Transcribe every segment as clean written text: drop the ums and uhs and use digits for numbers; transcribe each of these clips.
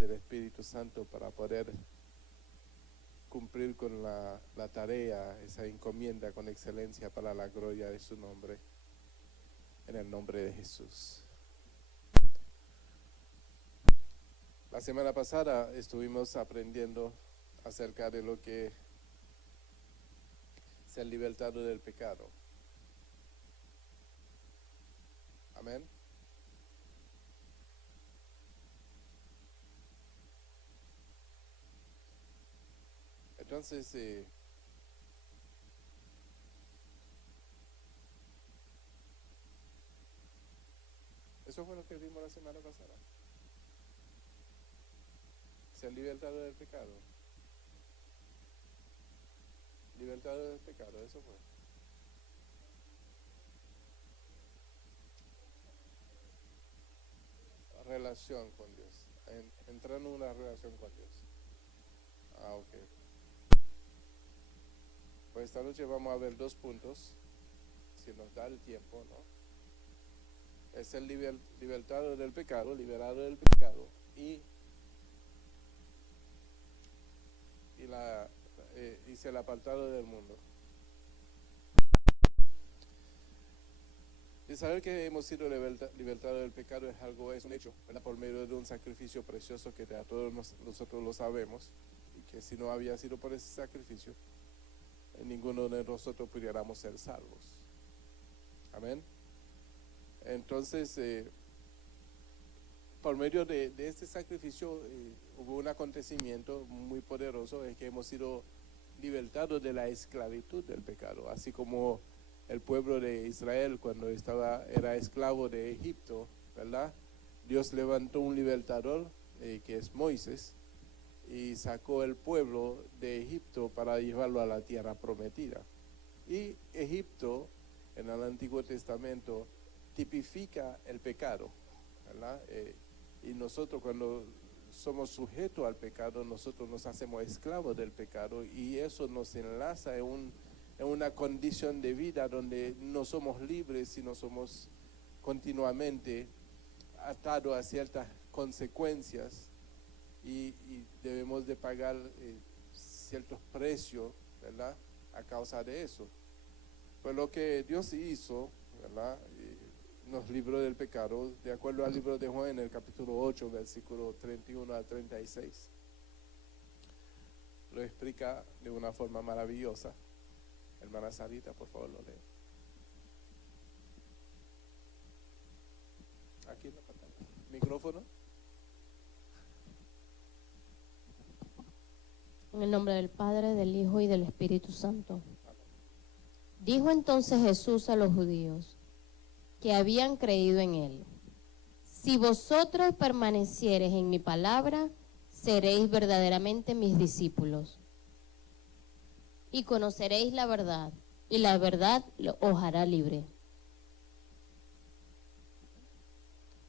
del Espíritu Santo para poder cumplir con la tarea, esa encomienda con excelencia para la gloria de su nombre, en el nombre de Jesús. La semana pasada estuvimos aprendiendo acerca de lo que es el libertado del pecado. Amén. Entonces, eso fue lo que vimos la semana pasada. Ser libertado del pecado. Libertado del pecado, eso fue. Relación con Dios. Entrar en una relación con Dios. Ok. Pues esta noche vamos a ver 2 puntos, si nos da el tiempo, ¿no? Es el libertado del pecado, liberado del pecado y el apartado del mundo. Y saber que hemos sido libertados del pecado es un hecho, ¿verdad? Por medio de un sacrificio precioso que a todos nosotros lo sabemos, y que si no había sido por ese sacrificio, ninguno de nosotros pudiéramos ser salvos. Amén. Entonces, por medio de este sacrificio hubo un acontecimiento muy poderoso, es que hemos sido libertados de la esclavitud del pecado, así como el pueblo de Israel cuando era esclavo de Egipto, ¿verdad? Dios levantó un libertador que es Moisés, y sacó el pueblo de Egipto para llevarlo a la tierra prometida. Y Egipto, en el Antiguo Testamento, tipifica el pecado, ¿verdad? Y nosotros, cuando somos sujetos al pecado, nosotros nos hacemos esclavos del pecado, y eso nos enlaza en una condición de vida donde no somos libres, sino somos continuamente atados a ciertas consecuencias, y debemos de pagar ciertos precios, ¿verdad?, a causa de eso. Pues lo que Dios hizo, ¿verdad?, nos libró del pecado, de acuerdo al libro de Juan, en el capítulo 8, versículo 31 al 36. Lo explica de una forma maravillosa. Hermana Sarita, por favor, lo lee. Aquí en la pantalla. Micrófono. En el nombre del Padre, del Hijo y del Espíritu Santo. Dijo entonces Jesús a los judíos que habían creído en él: si vosotros permaneciereis en mi palabra, seréis verdaderamente mis discípulos, y conoceréis la verdad, y la verdad os hará libre.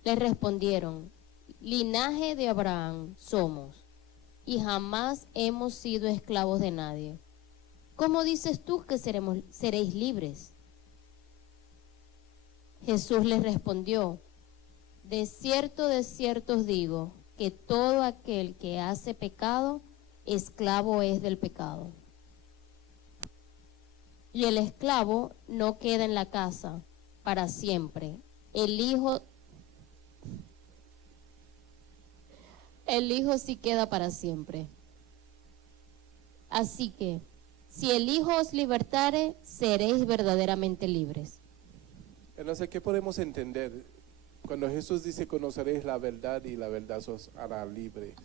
Les respondieron: linaje de Abraham somos, y jamás hemos sido esclavos de nadie. ¿Cómo dices tú que seréis libres? Jesús les respondió: de cierto os digo, que todo aquel que hace pecado, esclavo es del pecado. Y el esclavo no queda en la casa para siempre. El hijo sí queda para siempre. Así que, si el Hijo os libertare, seréis verdaderamente libres. Entonces, ¿qué podemos entender cuando Jesús dice conoceréis la verdad y la verdad os hará libres?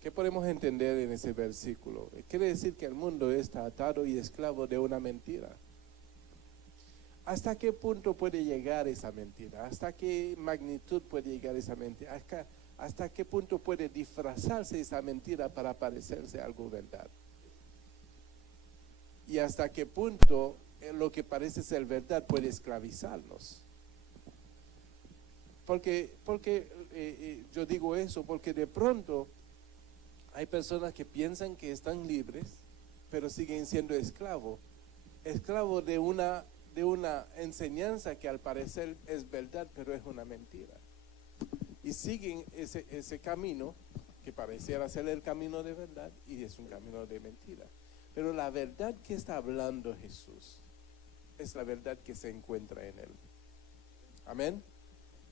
¿Qué podemos entender en ese versículo? Quiere decir que el mundo está atado y esclavo de una mentira. ¿Hasta qué punto puede llegar esa mentira? ¿Hasta qué magnitud puede llegar esa mentira? ¿Hasta qué punto puede disfrazarse esa mentira para parecerse algo verdad? ¿Y hasta qué punto lo que parece ser verdad puede esclavizarnos? Porque yo digo eso porque de pronto hay personas que piensan que están libres, pero siguen siendo esclavos de una enseñanza que al parecer es verdad, pero es una mentira. y siguen ese camino que pareciera ser el camino de verdad y es un camino de mentira. Pero la verdad que está hablando Jesús es la verdad que se encuentra en Él. Amén.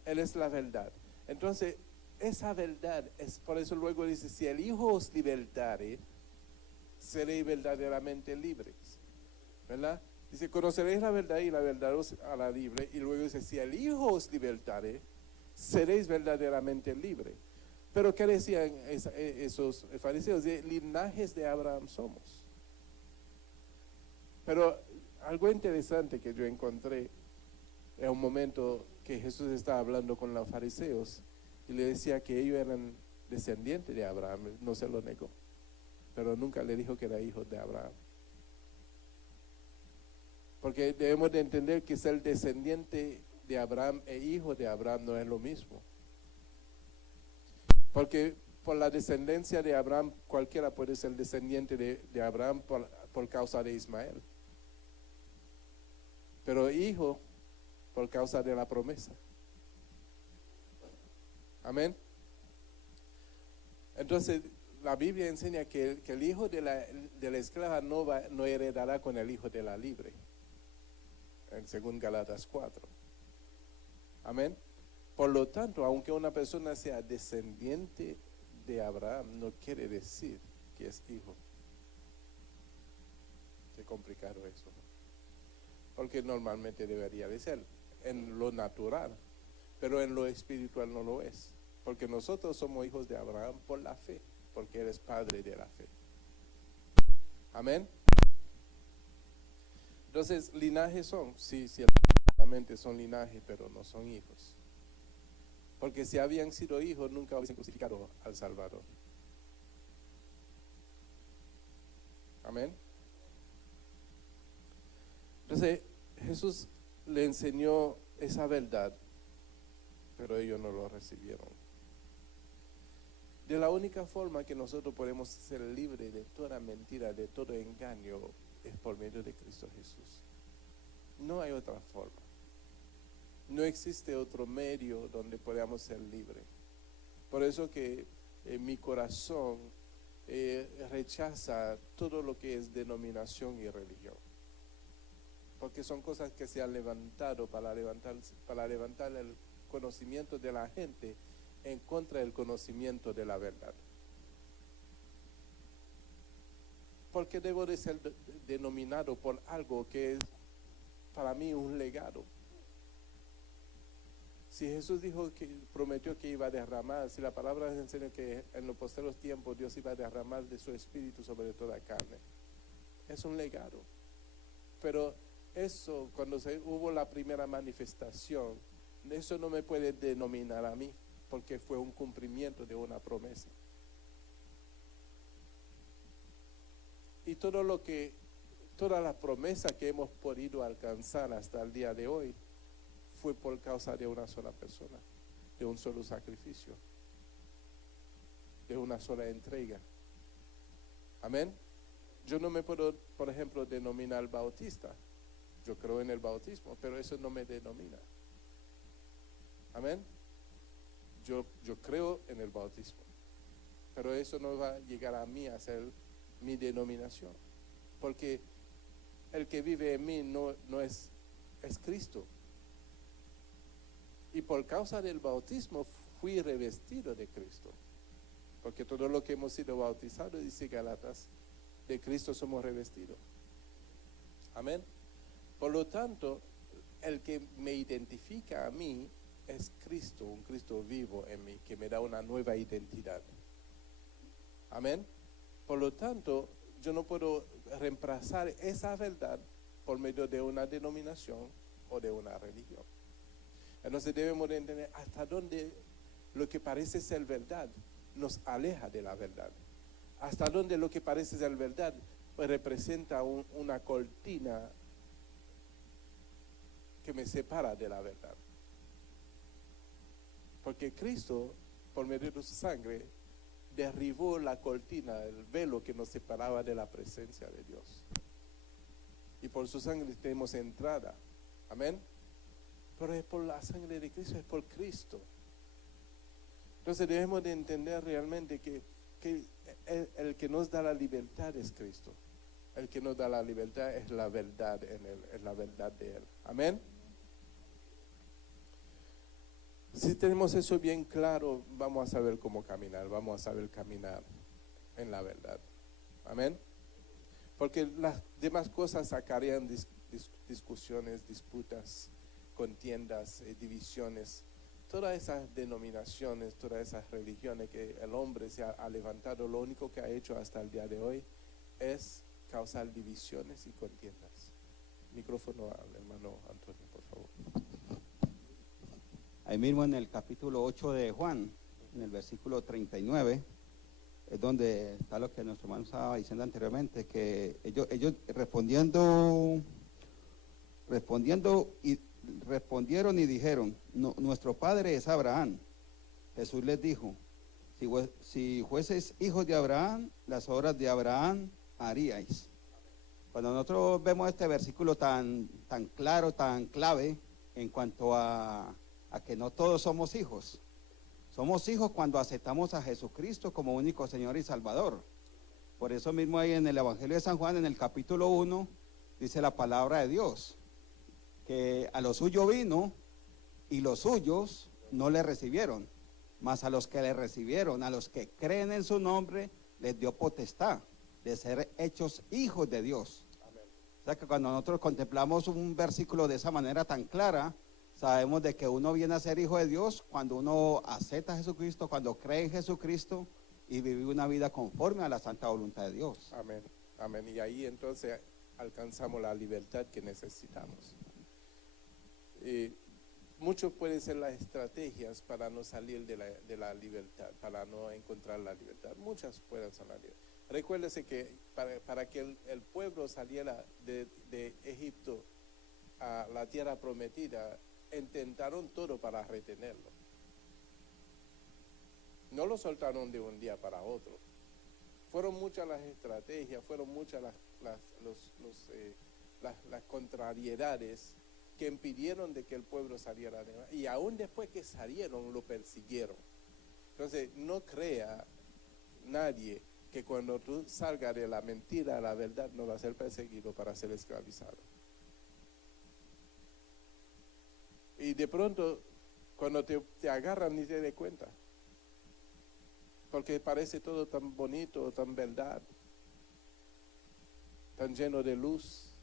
Él es la verdad. Entonces, esa verdad es, por eso luego dice, si el Hijo os libertare, seréis verdaderamente libres. ¿Verdad? Dice, conoceréis la verdad y la verdad os hará libre. Y luego dice, si el Hijo os libertare, seréis verdaderamente libres. Pero ¿qué decían esos fariseos? De linajes de Abraham somos. Pero algo interesante que yo encontré en un momento que Jesús estaba hablando con los fariseos y le decía que ellos eran descendientes de Abraham, no se lo negó, pero nunca le dijo que era hijo de Abraham. Porque debemos de entender que ser descendiente de Abraham e hijo de Abraham no es lo mismo. Porque por la descendencia de Abraham, cualquiera puede ser descendiente de Abraham por causa de Ismael. Pero hijo por causa de la promesa. Amén. Entonces, la Biblia enseña que el hijo de la esclava no heredará con el hijo de la libre. Según Galatas 4. Amén. Por lo tanto, aunque una persona sea descendiente de Abraham, no quiere decir que es hijo. Qué complicado eso, ¿no? Porque normalmente debería de ser en lo natural, pero en lo espiritual no lo es. Porque nosotros somos hijos de Abraham por la fe, porque Él es padre de la fe. Amén. Entonces, linajes son, sí, ciertamente son linajes, pero no son hijos. Porque si habían sido hijos, nunca hubiesen crucificado al Salvador. Amén. Entonces, Jesús le enseñó esa verdad, pero ellos no lo recibieron. De la única forma que nosotros podemos ser libres de toda mentira, de todo engaño, es por medio de Cristo Jesús. No hay otra forma. No existe otro medio donde podamos ser libres. Por eso que mi corazón rechaza todo lo que es denominación y religión. Porque son cosas que se han levantado para levantar el conocimiento de la gente en contra del conocimiento de la verdad. Porque debo de ser denominado por algo que es para mí un legado. Si Jesús dijo que prometió que iba a derramar, si la palabra nos enseña que en los posteriores tiempos Dios iba a derramar de su espíritu sobre toda carne, es un legado. Pero eso, cuando hubo la primera manifestación, eso no me puede denominar a mí, porque fue un cumplimiento de una promesa. Y toda la promesa que hemos podido alcanzar hasta el día de hoy fue por causa de una sola persona, de un solo sacrificio, de una sola entrega. Amén. Yo no me puedo, por ejemplo, denominar bautista. Yo creo en el bautismo, pero eso no me denomina. Amén. Yo creo en el bautismo, pero eso no va a llegar a mí a ser mi denominación, porque el que vive en mí no es Cristo. Y por causa del bautismo fui revestido de Cristo, porque todo lo que hemos sido bautizados, dice Gálatas, de Cristo somos revestidos. Amén. Por lo tanto, el que me identifica a mí es Cristo, un Cristo vivo en mí, que me da una nueva identidad. Amén. Por lo tanto, yo no puedo reemplazar esa verdad por medio de una denominación o de una religión. Entonces debemos de entender hasta dónde lo que parece ser verdad nos aleja de la verdad. Hasta dónde lo que parece ser verdad pues representa una cortina que me separa de la verdad. Porque Cristo, por medio de su sangre, derribó la cortina, el velo que nos separaba de la presencia de Dios. Y por su sangre tenemos entrada. Amén. Pero es por la sangre de Cristo, es por Cristo. Entonces debemos de entender realmente que el que nos da la libertad es Cristo. El que nos da la libertad es la verdad en él, es la verdad de Él. Amén. Si tenemos eso bien claro, vamos a saber cómo caminar, vamos a saber caminar en la verdad. Amén. Porque las demás cosas sacarían discusiones, disputas, contiendas, divisiones. Todas esas denominaciones, todas esas religiones que el hombre se ha levantado, lo único que ha hecho hasta el día de hoy es causar divisiones y contiendas. Micrófono al hermano Antonio, por favor. Ahí mismo en el capítulo 8 de Juan, en el versículo 39, es donde está lo que nuestro hermano estaba diciendo anteriormente, que ellos respondieron y dijeron, nuestro padre es Abraham. Jesús les dijo, si fueseis hijos de Abraham, las obras de Abraham haríais. Cuando nosotros vemos este versículo tan claro, tan clave, en cuanto a que no todos somos hijos. Somos hijos cuando aceptamos a Jesucristo como único Señor y Salvador. Por eso mismo ahí en el Evangelio de San Juan, en el capítulo 1, dice la palabra de Dios, que a lo suyo vino y los suyos no le recibieron, mas a los que le recibieron, a los que creen en su nombre, les dio potestad de ser hechos hijos de Dios. Amén. O sea que cuando nosotros contemplamos un versículo de esa manera tan clara, sabemos de que uno viene a ser hijo de Dios cuando uno acepta a Jesucristo, cuando cree en Jesucristo y vive una vida conforme a la santa voluntad de Dios. Amén, amén. Y ahí entonces alcanzamos la libertad que necesitamos. Muchos pueden ser las estrategias para no salir de la libertad, para no encontrar la libertad. Muchas pueden ser la libertad. Recuérdese que para que el pueblo saliera de Egipto a la tierra prometida, intentaron todo para retenerlo. No lo soltaron de un día para otro. Fueron muchas las estrategias, fueron muchas las contrariedades que impidieron de que el pueblo saliera de... Y aún después que salieron, lo persiguieron. Entonces, no crea nadie que cuando tú salgas de la mentira a la verdad no va a ser perseguido para ser esclavizado. Y de pronto, cuando te agarran ni te das cuenta. Porque parece todo tan bonito, tan verdad, tan lleno de luz.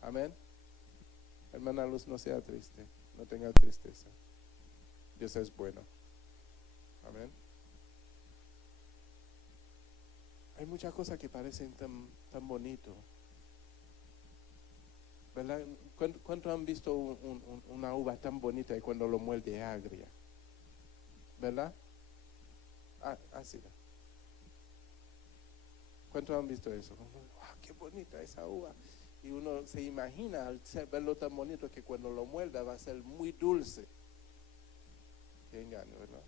Amén. Hermana Luz, no sea triste, no tenga tristeza. Dios es bueno. Amén. Hay muchas cosas que parecen tan bonito. ¿Verdad? ¿Cuánto han visto una uva tan bonita y cuando lo muerde es agria? ¿Verdad? Así. ¿Cuántos han visto eso? ¡Wow, qué bonita esa uva! Y uno se imagina al verlo tan bonito que cuando lo muerda va a ser muy dulce. Qué engaño, ¿verdad?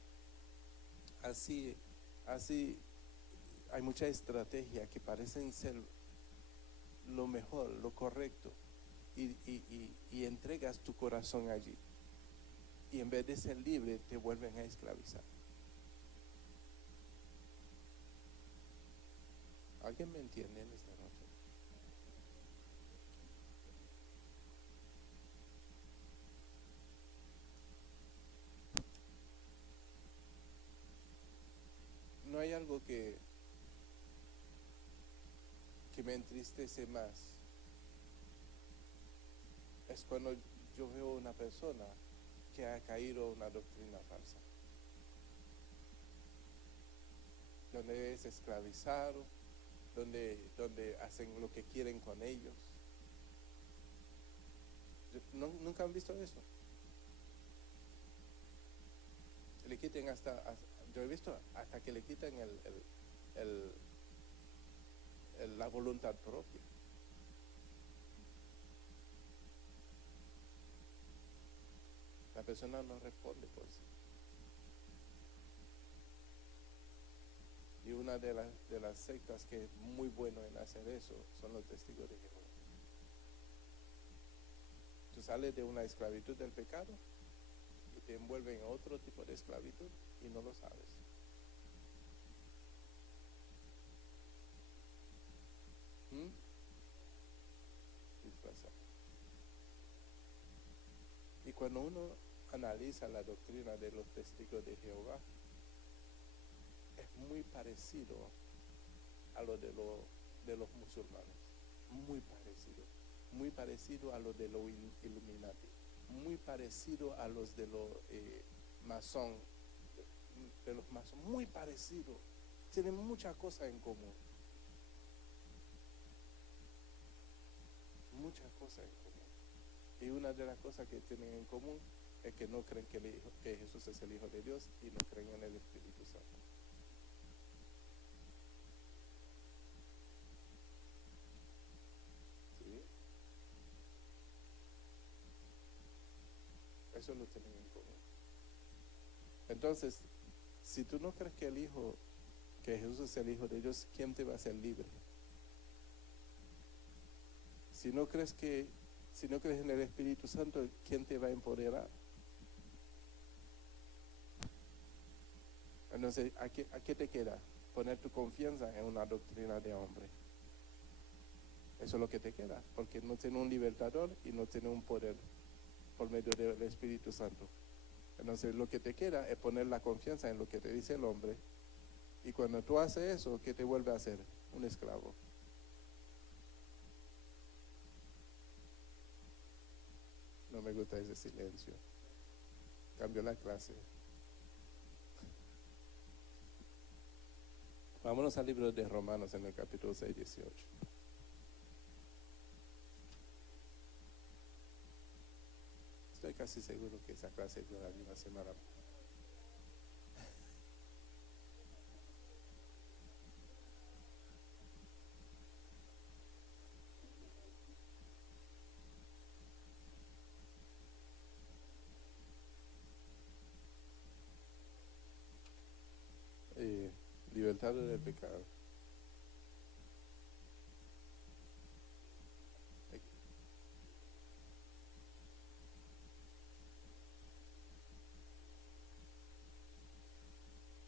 Así hay muchas estrategias que parecen ser lo mejor, lo correcto. Y entregas tu corazón allí. Y en vez de ser libre, te vuelven a esclavizar. ¿Alguien me entiende en esta noche? No hay algo que me entristece más. Es cuando yo veo una persona que ha caído en una doctrina falsa, donde es esclavizado, donde hacen lo que quieren con ellos. ¿Nunca han visto eso? Le quiten yo he visto hasta que le quitan la voluntad propia. La persona no responde por sí. Y una de las sectas que es muy bueno en hacer eso son los testigos de Jehová. Tú sales de una esclavitud del pecado y te envuelve en otro tipo de esclavitud y no lo sabes. ¿Mm? Disfrazado. Y cuando uno analiza la doctrina de los testigos de Jehová, es muy parecido a lo de los musulmanes, muy parecido a lo de los Illuminati, muy parecido a los de los masón, muy parecido, tienen muchas cosas en común, y una de las cosas que tienen en común es que no creen que Jesús es el Hijo de Dios y no creen en el Espíritu Santo. Eso lo tienen en común. Entonces, si tú no crees que Jesús es el Hijo de Dios, ¿quién te va a hacer libre? Si no crees en el Espíritu Santo, ¿quién te va a empoderar? Entonces, ¿a qué te queda? Poner tu confianza en una doctrina de hombre. Eso es lo que te queda, porque no tiene un libertador y no tiene un poder por medio del Espíritu Santo. Entonces lo que te queda es poner la confianza en lo que te dice el hombre, y cuando tú haces eso, ¿qué te vuelve a hacer? Un esclavo. No me gusta ese silencio. Cambio la clase. Vámonos al libro de Romanos en el capítulo 6, 18. Estoy casi seguro que esa clase dura una semana. Libertado del pecado.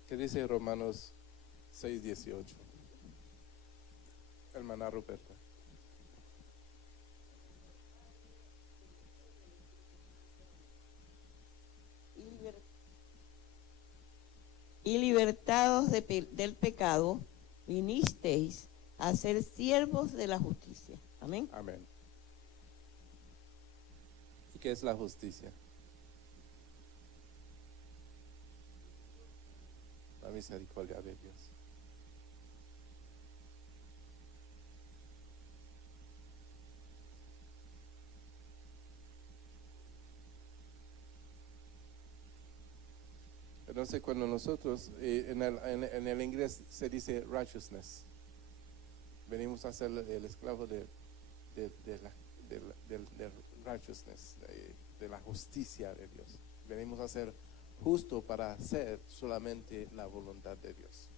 ¿Qué dice Romanos 6, 18? Hermana Ruperta. Y libertados del pecado, vinisteis a ser siervos de la justicia. Amén. Amén. ¿Y qué es la justicia? La misericordia de Dios. Entonces, cuando nosotros, en el inglés se dice righteousness, venimos a ser el esclavo de righteousness, de la justicia de Dios. Venimos a ser justo para hacer solamente la voluntad de Dios.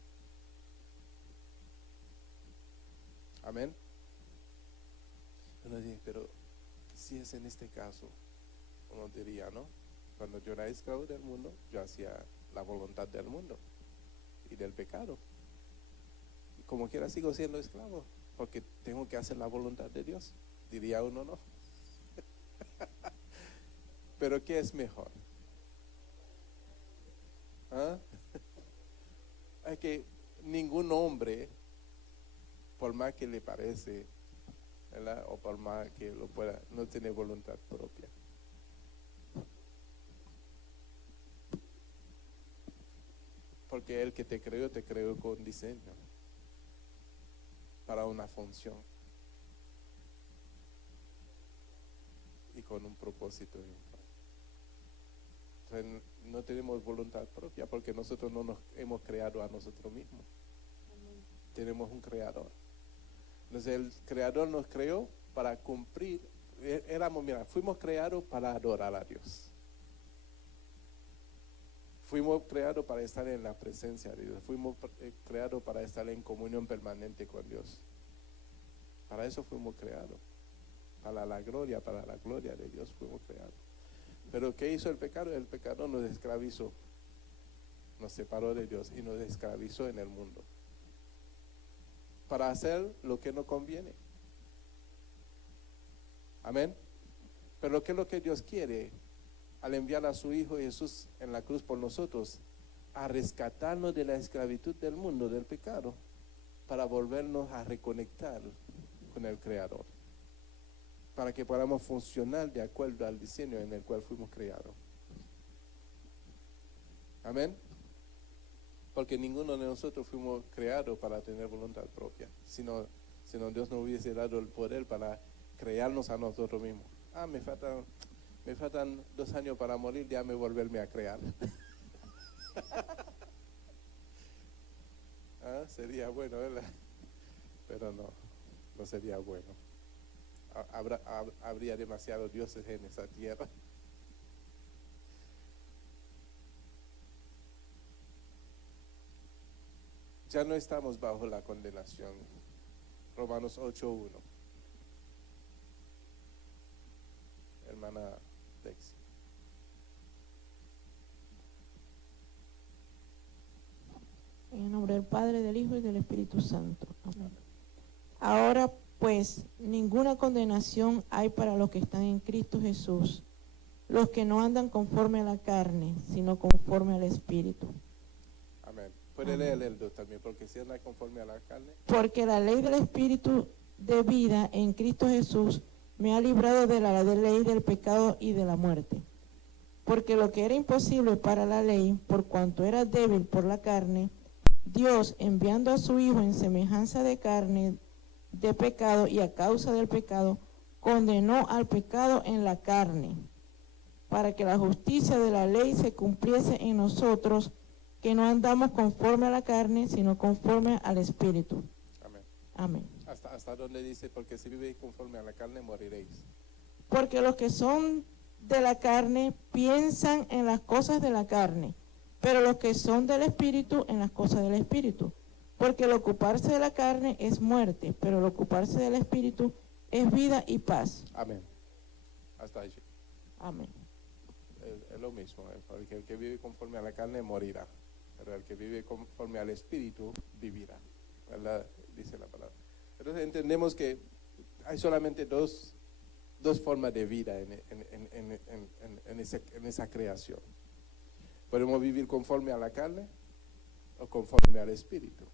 Amén. Uno dice, pero si es en este caso, uno diría, ¿no? Cuando yo era esclavo del mundo, yo hacía la voluntad del mundo y del pecado. Y como quiera sigo siendo esclavo, porque tengo que hacer la voluntad de Dios. Diría uno, no. Pero ¿qué es mejor? ¿Ah? Es que ningún hombre, por más que le parece, ¿verdad? O por más que lo pueda, no tiene voluntad propia. Porque el que te creó con diseño para una función y con un propósito. Entonces, no tenemos voluntad propia porque nosotros no nos hemos creado a nosotros mismos. Tenemos un creador. Entonces el creador nos creó para cumplir. Fuimos creados para adorar a Dios. Fuimos creados para estar en la presencia de Dios. Fuimos creados para estar en comunión permanente con Dios. Para eso fuimos creados. Para la gloria de Dios fuimos creados. Pero ¿qué hizo el pecado? El pecado nos esclavizó, nos separó de Dios y nos esclavizó en el mundo para hacer lo que no conviene. Amén. Pero ¿qué es lo que Dios quiere al enviar a su Hijo Jesús en la cruz por nosotros? A rescatarnos de la esclavitud del mundo, del pecado, para volvernos a reconectar con el Creador, para que podamos funcionar de acuerdo al diseño en el cual fuimos creados. Amén. Porque ninguno de nosotros fuimos creados para tener voluntad propia, sino Dios nos hubiese dado el poder para crearnos a nosotros mismos. Me faltan 2 años para morir, déjame volverme a crear. Sería bueno, ¿verdad? Pero no sería bueno. Habría demasiados dioses en esa tierra. Ya no estamos bajo la condenación. Romanos 8:1. Hermana Lexi. En el nombre del Padre, del Hijo y del Espíritu Santo. Amén. Ahora pues, ninguna condenación hay para los que están en Cristo Jesús, los que no andan conforme a la carne, sino conforme al Espíritu. Amén. Puede leer el 2 también, porque si anda conforme a la carne. Porque la ley del Espíritu de vida en Cristo Jesús me ha librado de la ley del pecado y de la muerte. Porque lo que era imposible para la ley, por cuanto era débil por la carne, Dios, enviando a su Hijo en semejanza de carne, de pecado y a causa del pecado, condenó al pecado en la carne, para que la justicia de la ley se cumpliese en nosotros, que no andamos conforme a la carne, sino conforme al Espíritu. Amén. Amén. Hasta donde dice, porque si vivéis conforme a la carne, moriréis. Porque los que son de la carne piensan en las cosas de la carne, pero los que son del Espíritu en las cosas del Espíritu. Porque el ocuparse de la carne es muerte, pero el ocuparse del Espíritu es vida y paz. Amén. Hasta allí. Amén. Es lo mismo, porque el que vive conforme a la carne morirá, pero el que vive conforme al Espíritu vivirá, ¿verdad? Dice la palabra. Entonces entendemos que hay solamente dos formas de vida en esa creación. Podemos vivir conforme a la carne o conforme al Espíritu.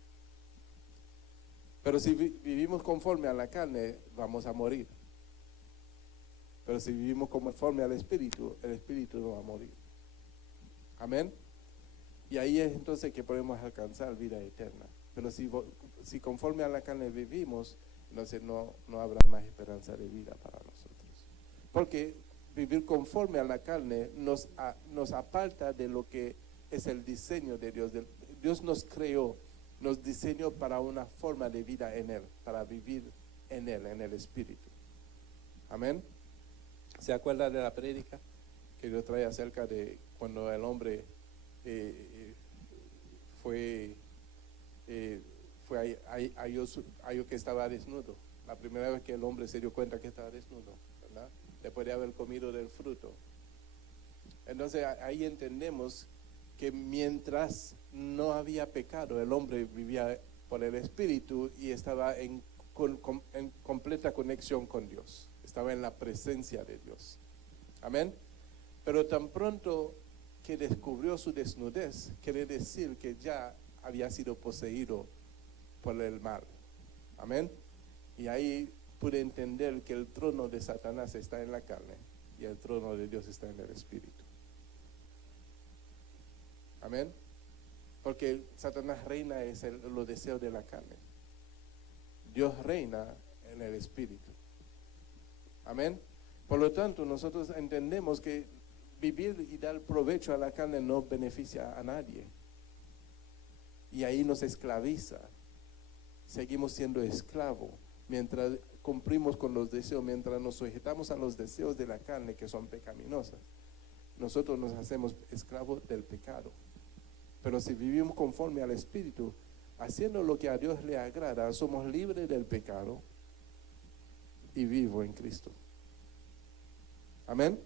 Pero si vivimos conforme a la carne, vamos a morir. Pero si vivimos conforme al Espíritu, el Espíritu no va a morir. Amén. Y ahí es entonces que podemos alcanzar vida eterna. Pero si conforme a la carne vivimos, entonces no habrá más esperanza de vida para nosotros. Porque vivir conforme a la carne nos aparta de lo que es el diseño de Dios. Dios nos creó, nos diseñó para una forma de vida en Él, para vivir en Él, en el Espíritu. Amén. ¿Se acuerda de la prédica que yo traía acerca de cuando el hombre halló que estaba desnudo? La primera vez que el hombre se dio cuenta que estaba desnudo, ¿verdad? Después de haber comido del fruto. Entonces ahí entendemos que mientras no había pecado, el hombre vivía por el Espíritu y estaba en completa conexión con Dios. Estaba en la presencia de Dios. Amén. Pero tan pronto que descubrió su desnudez, quiere decir que ya había sido poseído por el mal. Amén. Y ahí pude entender que el trono de Satanás está en la carne y el trono de Dios está en el Espíritu. Amén. Porque Satanás reina en los deseos de la carne. Dios reina en el Espíritu. Amén. Por lo tanto, nosotros entendemos que vivir y dar provecho a la carne no beneficia a nadie. Y ahí nos esclaviza. Seguimos siendo esclavos mientras cumplimos con los deseos, mientras nos sujetamos a los deseos de la carne que son pecaminosas. Nosotros nos hacemos esclavos del pecado. Pero si vivimos conforme al Espíritu, haciendo lo que a Dios le agrada, somos libres del pecado y vivos en Cristo. Amén.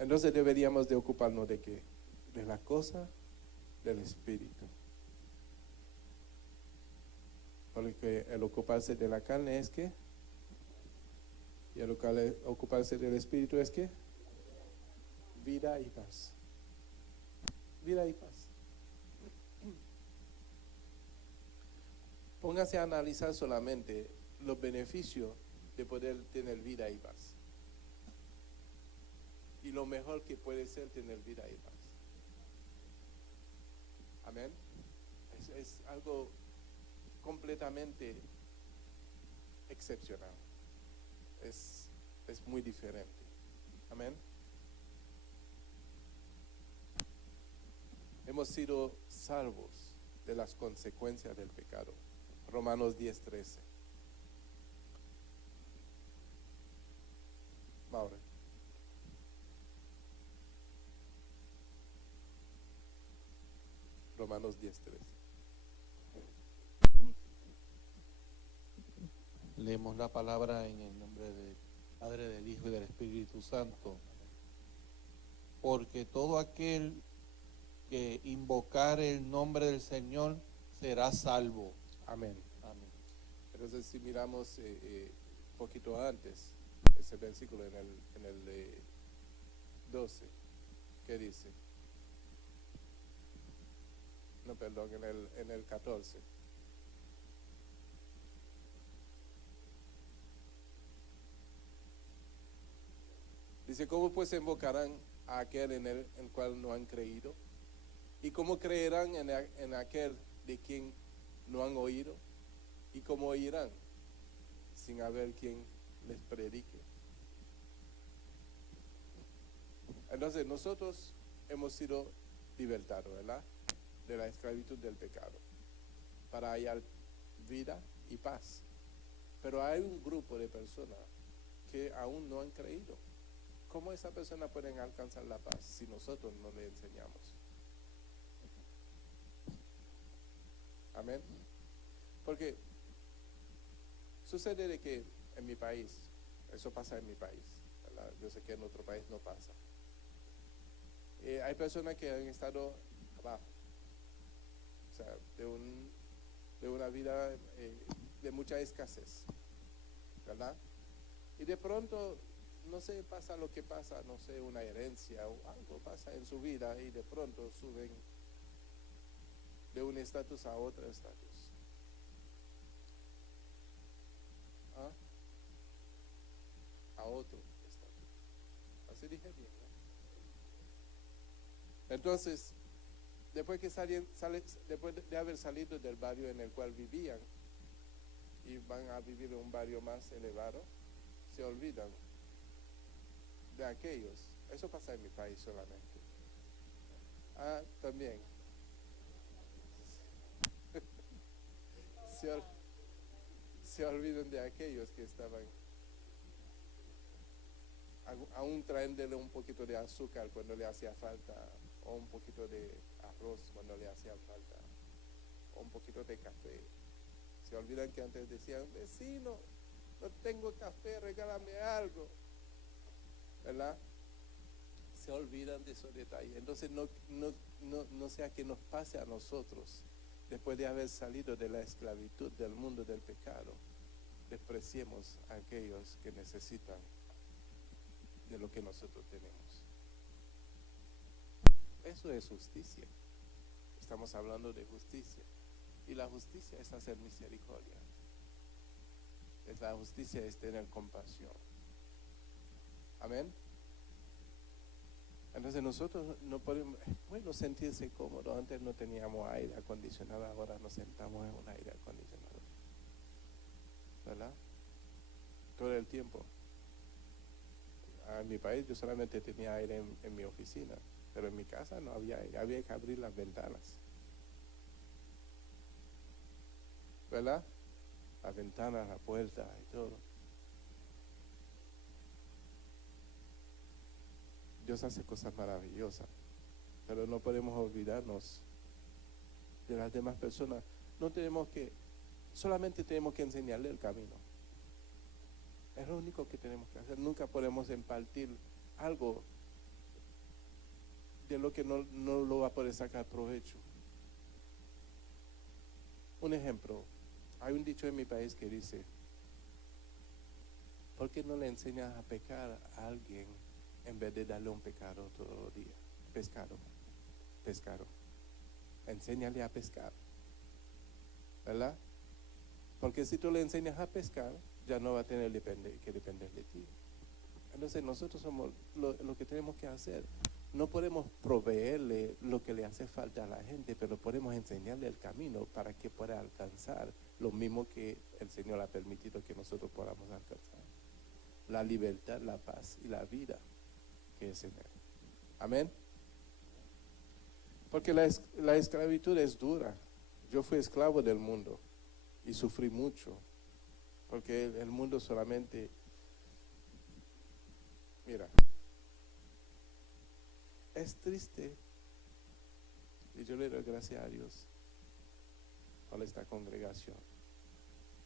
Entonces deberíamos de ocuparnos de qué? De la cosa del Espíritu. Porque el ocuparse de la carne es que, y el ocuparse del Espíritu es que, vida y paz. Vida y paz. Póngase a analizar solamente los beneficios de poder tener vida y paz. Y lo mejor que puede ser tener vida y paz. Amén. Es algo completamente excepcional. Es muy diferente. Amén. Hemos sido salvos de las consecuencias del pecado. Romanos 10:13. Maure. Romanos 10:13. Leemos la palabra en el nombre del Padre, del Hijo y del Espíritu Santo. Porque todo aquel que invocar el nombre del Señor será salvo. Amén. Amén. Entonces, si miramos un poquito antes, ese versículo en el 12, ¿qué dice? No, perdón, en el 14. Dice, ¿cómo pues invocarán a aquel en el cual no han creído? ¿Y cómo creerán en aquel de quien no han oído? ¿Y cómo oirán sin haber quien les predique? Entonces nosotros hemos sido libertados, ¿verdad? De la esclavitud del pecado, para hallar vida y paz. Pero hay un grupo de personas que aún no han creído. ¿Cómo esas personas pueden alcanzar la paz si nosotros no le enseñamos? Amén. Porque sucede de que en mi país, eso pasa en mi país, ¿verdad? Yo sé que en otro país no pasa. Hay personas que han estado abajo, o sea, de una vida de mucha escasez, ¿verdad? Y de pronto, no sé, pasa lo que pasa, no sé, una herencia o algo pasa en su vida y de pronto suben de un estatus a otro estatus. ¿Ah? A otro estatus. Así dije bien, ¿no? Entonces, después de haber salido del barrio en el cual vivían y van a vivir en un barrio más elevado, se olvidan de aquellos. Eso pasa en mi país solamente. Ah, también. Se olvidan de aquellos que estaban aún trayéndole un poquito de azúcar cuando le hacía falta, o un poquito de arroz cuando le hacía falta, o un poquito de café. Se olvidan que antes decían, vecino, no tengo café, regálame algo, ¿verdad? Se olvidan de esos detalles. Entonces no sea que nos pase a nosotros, después de haber salido de la esclavitud del mundo del pecado, despreciemos a aquellos que necesitan de lo que nosotros tenemos. Eso es justicia. Estamos hablando de justicia. Y la justicia es hacer misericordia. La justicia es tener compasión. Amén. Entonces nosotros no podemos, es bueno sentirse cómodo. Antes no teníamos aire acondicionado, ahora nos sentamos en un aire acondicionado, ¿verdad? Todo el tiempo. En mi país yo solamente tenía aire en mi oficina, pero en mi casa no había aire, había que abrir las ventanas, ¿verdad? Las ventanas, la puerta y todo. Dios hace cosas maravillosas, pero no podemos olvidarnos de las demás personas. Solamente tenemos que enseñarle el camino. Es lo único que tenemos que hacer. Nunca podemos impartir algo de lo que no lo va a poder sacar provecho. Un ejemplo, hay un dicho en mi país que dice, ¿por qué no le enseñas a pecar a alguien en vez de darle un pecado todos los días? Pescado. Enséñale a pescar, ¿verdad? Porque si tú le enseñas a pescar, ya no va a tener que depender de ti. Entonces nosotros somos lo que tenemos que hacer. No podemos proveerle lo que le hace falta a la gente, pero podemos enseñarle el camino para que pueda alcanzar lo mismo que el Señor ha permitido que nosotros podamos alcanzar. La libertad, la paz y la vida que es en Él. Amén. Porque la esclavitud es dura. Yo fui esclavo del mundo y sufrí mucho. Porque el mundo solamente... Mira, es triste, y yo le doy gracias a Dios por esta congregación,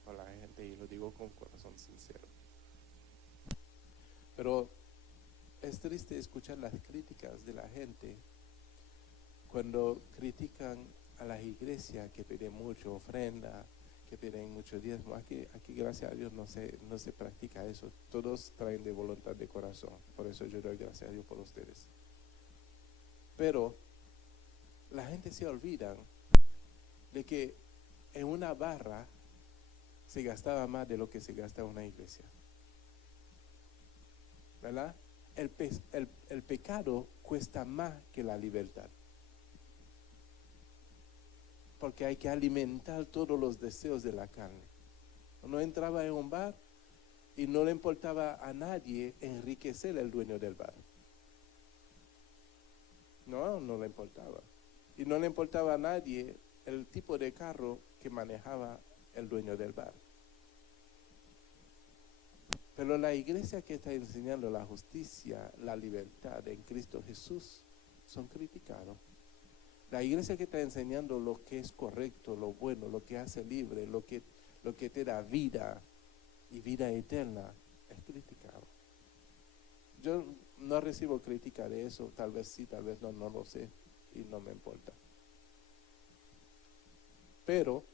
por la gente, y lo digo con corazón sincero. Pero es triste escuchar las críticas de la gente cuando critican a las iglesias que piden mucho ofrenda, que piden mucho diezmo. Aquí gracias a Dios no se practica eso. Todos traen de voluntad de corazón. Por eso yo doy gracias a Dios por ustedes. Pero la gente se olvida de que en una barra se gastaba más de lo que se gasta en una iglesia. ¿Verdad? El pecado cuesta más que la libertad. Porque hay que alimentar todos los deseos de la carne. Uno entraba en un bar y no le importaba a nadie enriquecer al dueño del bar. No le importaba. Y no le importaba a nadie el tipo de carro que manejaba el dueño del bar. Pero la iglesia que está enseñando la justicia, la libertad en Cristo Jesús, son criticados. La iglesia que está enseñando lo que es correcto, lo bueno, lo que hace libre, lo que te da vida y vida eterna, es criticado. Yo no recibo crítica de eso, tal vez sí, tal vez no lo sé y no me importa. Pero,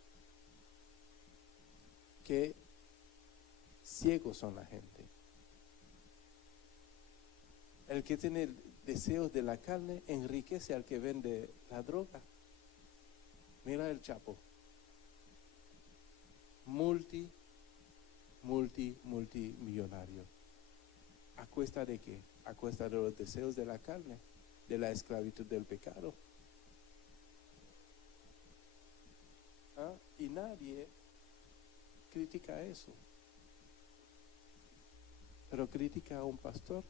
qué ciegos son la gente. El que tiene deseos de la carne enriquece al que vende la droga. Mira el Chapo. Multimillonario. ¿A cuesta de qué? A cuesta de los deseos de la carne, de la esclavitud del pecado. ¿Ah? Y nadie critica eso. Pero critica a un pastor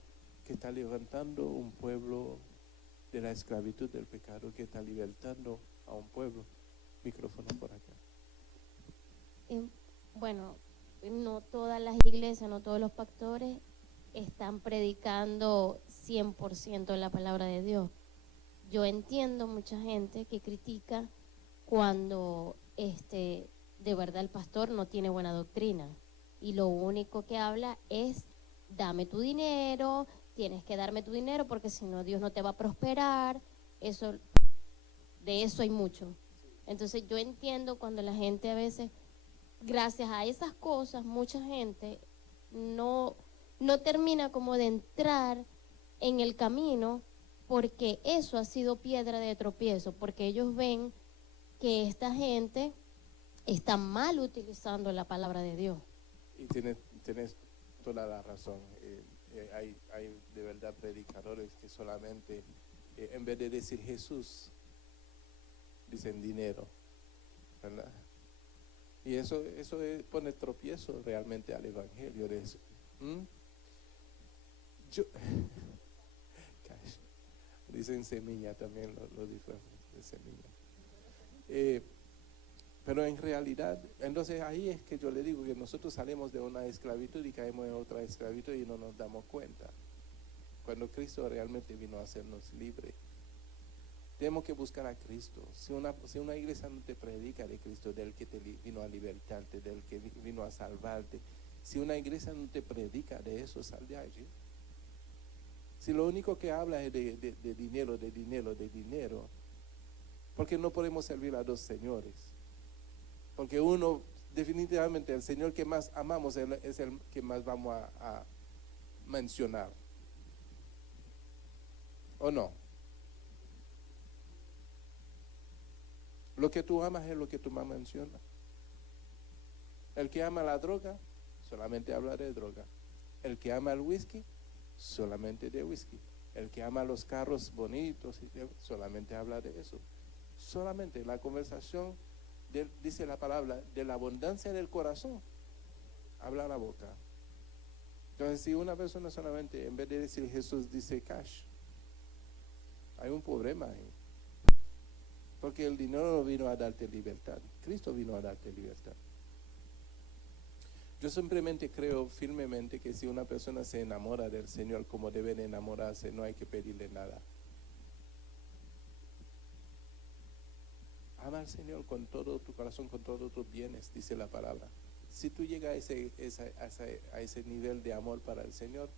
que está levantando un pueblo de la esclavitud del pecado, que está libertando a un pueblo. Micrófono por acá. Bueno, no todas las iglesias, no todos los pastores están predicando 100% la palabra de Dios. Yo entiendo mucha gente que critica cuando de verdad el pastor no tiene buena doctrina y lo único que habla es dame tu dinero, tienes que darme tu dinero porque si no Dios no te va a prosperar. De eso hay mucho. Entonces yo entiendo cuando la gente a veces, gracias a esas cosas, mucha gente no termina como de entrar en el camino porque eso ha sido piedra de tropiezo, porque ellos ven que esta gente está mal utilizando la palabra de Dios. Y tienes toda la razón. Hay de verdad predicadores que solamente, en vez de decir Jesús, dicen dinero, ¿verdad? Y eso pone tropiezo realmente al evangelio de eso. Dicen semilla también, lo disfrazan de semilla. Pero en realidad, entonces ahí es que yo le digo que nosotros salimos de una esclavitud y caemos en otra esclavitud y no nos damos cuenta. Cuando Cristo realmente vino a hacernos libres. Tenemos que buscar a Cristo. Si una iglesia no te predica de Cristo, del que te vino a libertarte, del que vino a salvarte, si una iglesia no te predica de eso, sal de allí. Si lo único que habla es de dinero, de dinero, de dinero, porque no podemos servir a dos señores. Porque uno, definitivamente, el Señor que más amamos es el que más vamos a mencionar. ¿O no? Lo que tú amas es lo que tú más mencionas. El que ama la droga, solamente habla de droga. El que ama el whisky, solamente de whisky. El que ama los carros bonitos, solamente habla de eso. Solamente la conversación, dice la palabra, de la abundancia del corazón, habla la boca. Entonces, si una persona solamente, en vez de decir Jesús, dice cash, hay un problema ahí. Porque el dinero no vino a darte libertad. Cristo vino a darte libertad. Yo simplemente creo firmemente que si una persona se enamora del Señor como deben enamorarse, no hay que pedirle nada. Ama al Señor con todo tu corazón, con todos tus bienes, dice la palabra. Si tú llegas a ese nivel de amor para el Señor,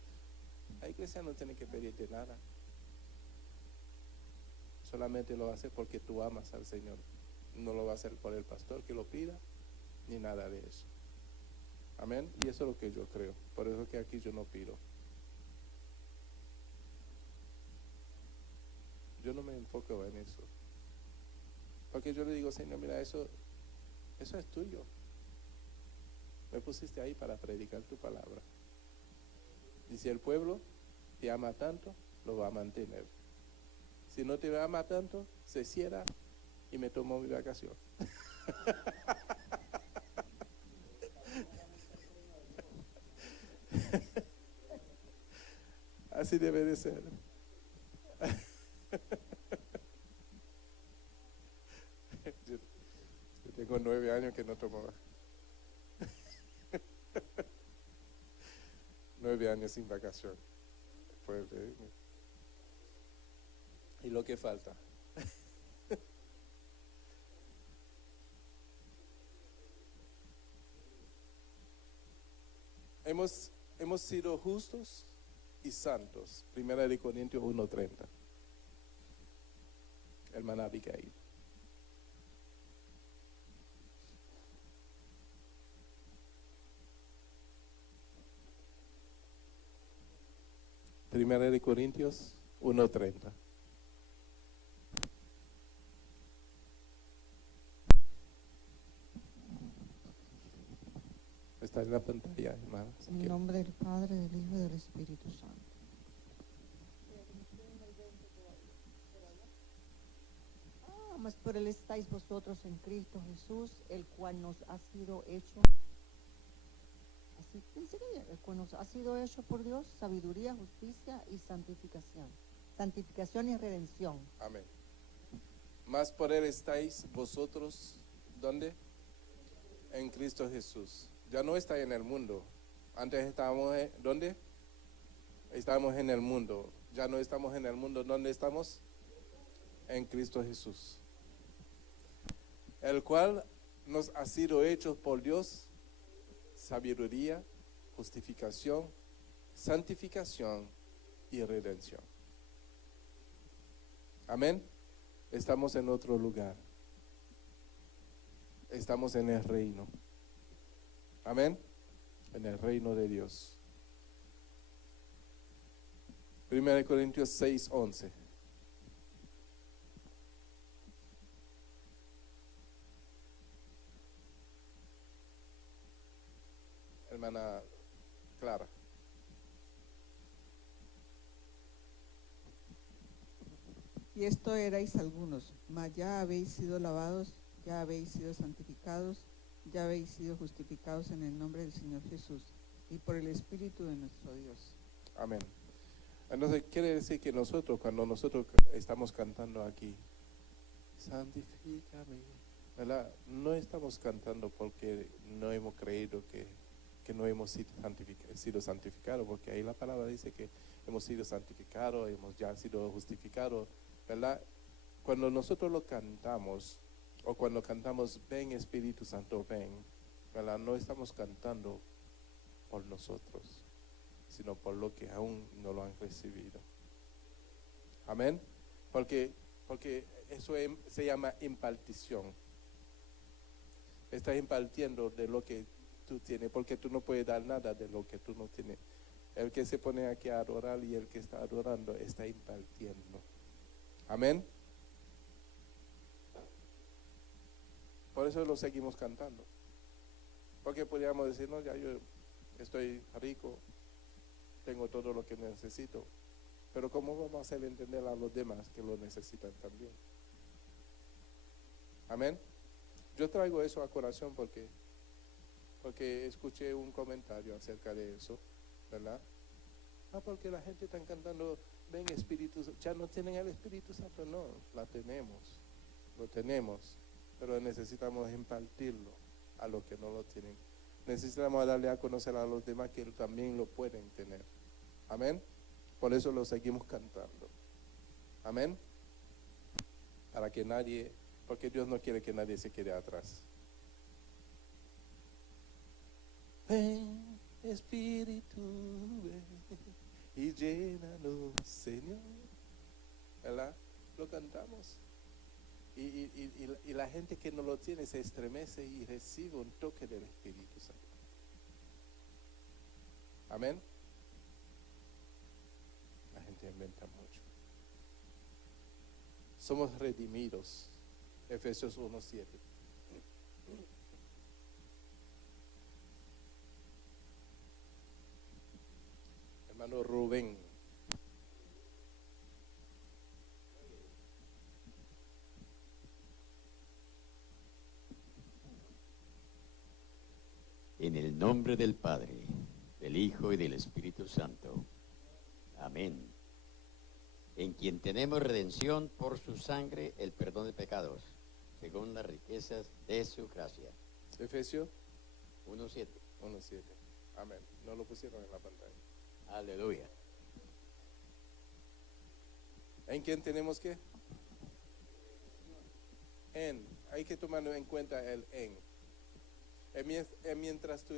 la iglesia no tiene que pedirte nada. Solamente lo va a hacer porque tú amas al Señor. No lo va a hacer por el pastor que lo pida, ni nada de eso. Amén. Y eso es lo que yo creo. Por eso que aquí yo no pido. Yo no me enfoco en eso. Porque yo le digo, Señor, mira, eso es tuyo. Me pusiste ahí para predicar tu palabra. Y si el pueblo te ama tanto, lo va a mantener. Si no te ama tanto, se cierra y me tomo mi vacación. Así debe de ser. Yo tengo 9 años que no tomo. 9 años sin vacación. Fuerte. Y lo que falta. Hemos sido justos y santos. 1 Corintios 1:30. Hermana Abigail. Primera de Corintios 1:30. Está en la pantalla, hermana. En el nombre del Padre, del Hijo y del Espíritu Santo. Mas por él estáis vosotros en Cristo Jesús, el cual nos ha sido hecho, así dice bien, el cual nos ha sido hecho por Dios, sabiduría, justicia y santificación. Santificación y redención. Amén. Más por él estáis vosotros, ¿dónde? En Cristo Jesús. Ya no está en el mundo. Antes estábamos, ¿dónde? Estábamos en el mundo. Ya no estamos en el mundo. ¿Dónde estamos? En Cristo Jesús. El cual nos ha sido hecho por Dios sabiduría, justificación, santificación y redención. Amén. Estamos en otro lugar. Estamos en el reino. Amén. En el reino de Dios. 1 Corintios 6:11. Hermana Clara. Y esto erais algunos, mas ya habéis sido lavados, ya habéis sido santificados, ya habéis sido justificados en el nombre del Señor Jesús y por el Espíritu de nuestro Dios. Amén. Entonces quiere decir que nosotros, cuando nosotros estamos cantando aquí, santifícame, ¿verdad? No estamos cantando porque no hemos creído que no hemos sido santificados, porque ahí la palabra dice que hemos sido santificados, hemos ya sido justificados, ¿verdad? Cuando nosotros lo cantamos, o cuando cantamos, ven Espíritu Santo, ven, ¿verdad? No estamos cantando por nosotros, sino por lo que aún no lo han recibido. Amén. Porque eso se llama impartición. Estás impartiendo de lo que tú tienes, porque tú no puedes dar nada de lo que tú no tienes. El que se pone aquí a adorar y el que está adorando está impartiendo. Amén. Por eso lo seguimos cantando. Porque podríamos decir, no, ya yo estoy rico, tengo todo lo que necesito. Pero ¿cómo vamos a hacer entender a los demás que lo necesitan también? Amén. Yo traigo eso a corazón porque escuché un comentario acerca de eso, ¿verdad? Porque la gente está cantando, ven Espíritu Santo, ya no tienen el Espíritu Santo. No, lo tenemos, pero necesitamos impartirlo a los que no lo tienen. Necesitamos darle a conocer a los demás que también lo pueden tener. Amén. Por eso lo seguimos cantando. Amén. Para que nadie, porque Dios no quiere que nadie se quede atrás. Ven, Espíritu, ven y llénanos, Señor. ¿Verdad? Lo cantamos. Y la gente que no lo tiene se estremece y recibe un toque del Espíritu Santo. Amén. La gente inventa mucho. Somos redimidos. Efesios 1:7. Hermano Rubén. En el nombre del Padre, del Hijo y del Espíritu Santo. Amén. En quien tenemos redención por su sangre, el perdón de pecados, según las riquezas de su gracia. Efesios 1:7. 1:7. Amén. No lo pusieron en la pantalla. Aleluya. ¿En quién tenemos que? En. Hay que tomar en cuenta el en. Mientras tú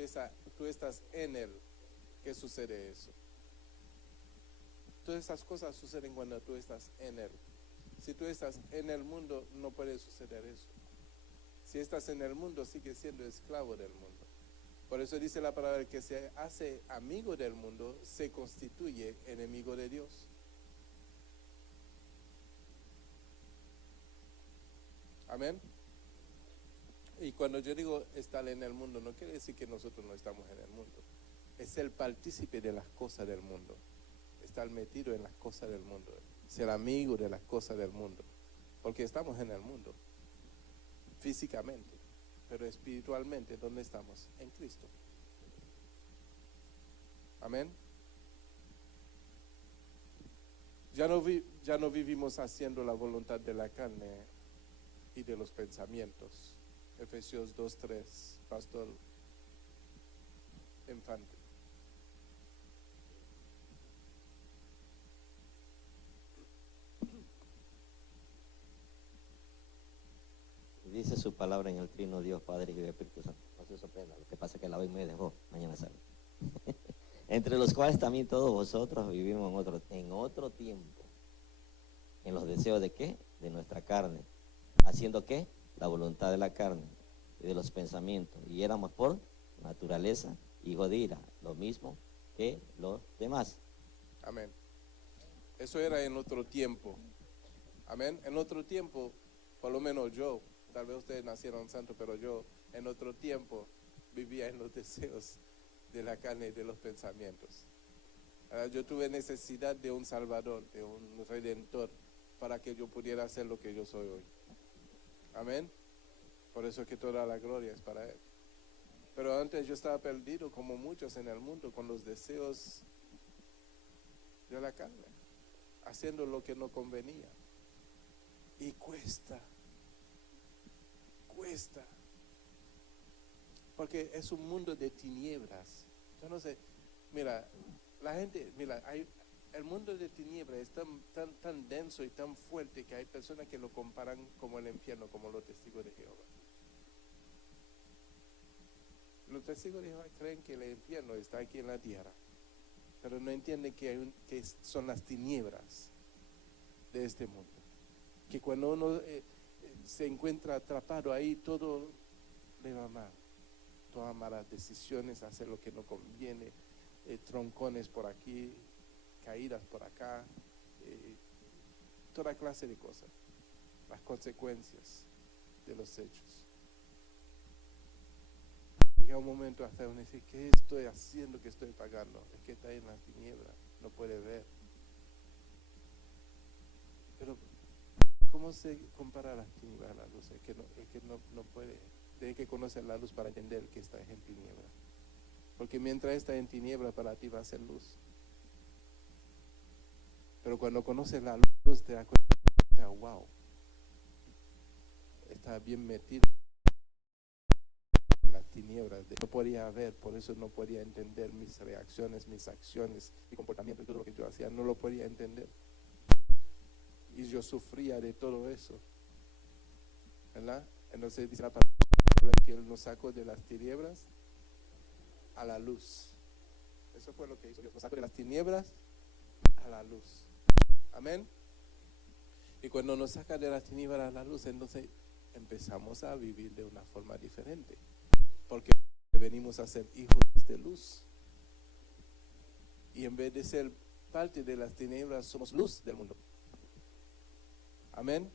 estás en Él, ¿qué sucede eso? Todas esas cosas suceden cuando tú estás en Él. Si tú estás en el mundo, no puede suceder eso. Si estás en el mundo, sigues siendo esclavo del mundo. Por eso dice la palabra que se hace amigo del mundo, se constituye enemigo de Dios. Amén. Y cuando yo digo estar en el mundo, no quiere decir que nosotros no estamos en el mundo. Es el partícipe de las cosas del mundo. Estar metido en las cosas del mundo. Ser amigo de las cosas del mundo. Porque estamos en el mundo. Físicamente. Pero espiritualmente, ¿dónde estamos? En Cristo. Amén. Ya no vivimos haciendo la voluntad de la carne y de los pensamientos. Efesios 2:3, Pastor Infante. Dice su palabra en el trino Dios, Padre y Espíritu Santo. No se sorprenda, lo que pasa es que la hoy me dejó, mañana sale. Entre los cuales también todos vosotros vivimos en otro tiempo. ¿En los deseos de qué? De nuestra carne. ¿Haciendo qué? La voluntad de la carne y de los pensamientos. Y éramos por naturaleza hijos de ira, lo mismo que los demás. Amén. Eso era en otro tiempo. Amén. En otro tiempo, por lo menos yo, tal vez ustedes nacieron santos, pero yo en otro tiempo vivía en los deseos de la carne y de los pensamientos. Yo tuve necesidad de un Salvador, de un Redentor, para que yo pudiera hacer lo que yo soy hoy. Amén. Por eso es que toda la gloria es para Él. Pero antes yo estaba perdido, como muchos en el mundo, con los deseos de la carne, haciendo lo que no convenía. Y cuesta. Porque es un mundo de tinieblas. Yo no sé, mira, la gente, el mundo de tinieblas es tan denso y tan fuerte que hay personas que lo comparan como el infierno, como los testigos de Jehová. Los testigos de Jehová creen que el infierno está aquí en la tierra, pero no entienden que son las tinieblas. de este mundo. Que cuando uno se encuentra atrapado ahí, todo le va mal. Todas malas decisiones, hacer lo que no conviene, troncones por aquí, caídas por acá, toda clase de cosas. Las consecuencias de los hechos. Llega un momento hasta uno dice, ¿qué estoy haciendo? ¿Qué estoy pagando? Es que está en las tinieblas, no puede ver. Pero, ¿cómo se compara las tinieblas a la luz? Es que no puede. Tiene que conocer la luz para entender que está en tiniebla. Porque mientras está en tiniebla, para ti va a ser luz. Pero cuando conoces la luz, te das cuenta, wow, está bien metido en las tinieblas. No podía ver, por eso no podía entender mis reacciones, mis acciones, mi comportamiento y todo lo que yo hacía. No lo podía entender. Y yo sufría de todo eso. ¿Verdad? Entonces dice la palabra que Él nos sacó de las tinieblas a la luz. Eso fue lo que hizo Dios. Nos sacó de las tinieblas a la luz. Amén. Y cuando nos saca de las tinieblas a la luz, entonces empezamos a vivir de una forma diferente. Porque venimos a ser hijos de luz. Y en vez de ser parte de las tinieblas, somos luz del mundo. Amén.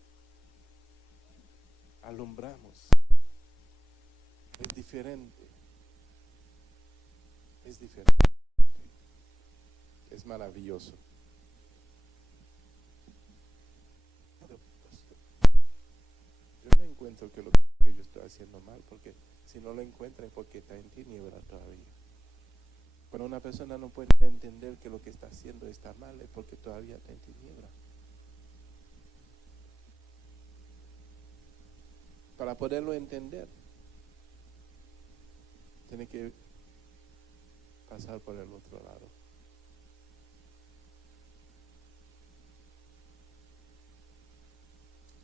Alumbramos. Es diferente. Es diferente. Es maravilloso. Yo no encuentro que lo que yo estoy haciendo mal, porque si no lo encuentra es porque está en tiniebla todavía. Cuando una persona no puede entender que lo que está haciendo está mal, es porque todavía está en tiniebla. Para poderlo entender, tiene que pasar por el otro lado.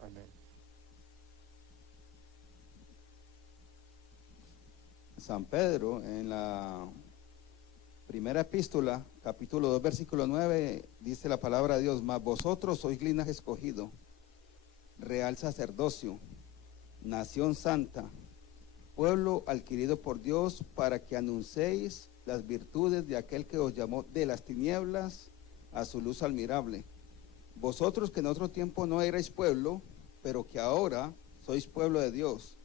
Amén. San Pedro, en la primera epístola, capítulo 2, versículo 9, dice la palabra de Dios: mas vosotros sois linaje escogido, real sacerdocio, nación santa, pueblo adquirido por Dios, para que anunciéis las virtudes de aquel que os llamó de las tinieblas a su luz admirable. Vosotros que en otro tiempo no erais pueblo, pero que ahora sois pueblo de Dios,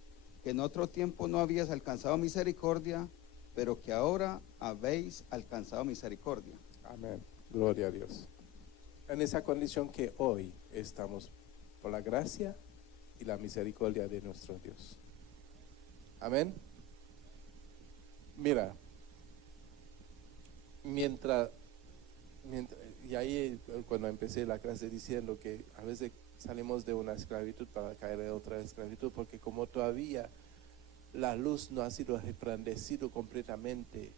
que en otro tiempo no habíais alcanzado misericordia, pero que ahora habéis alcanzado misericordia. Amén. Gloria a Dios. En esa condición que hoy estamos, por la gracia y la misericordia de nuestro Dios. Amén. Mira, mientras y ahí cuando empecé la clase diciendo que a veces salimos de una esclavitud para caer en otra esclavitud, porque como todavía la luz no ha sido resplandecido completamente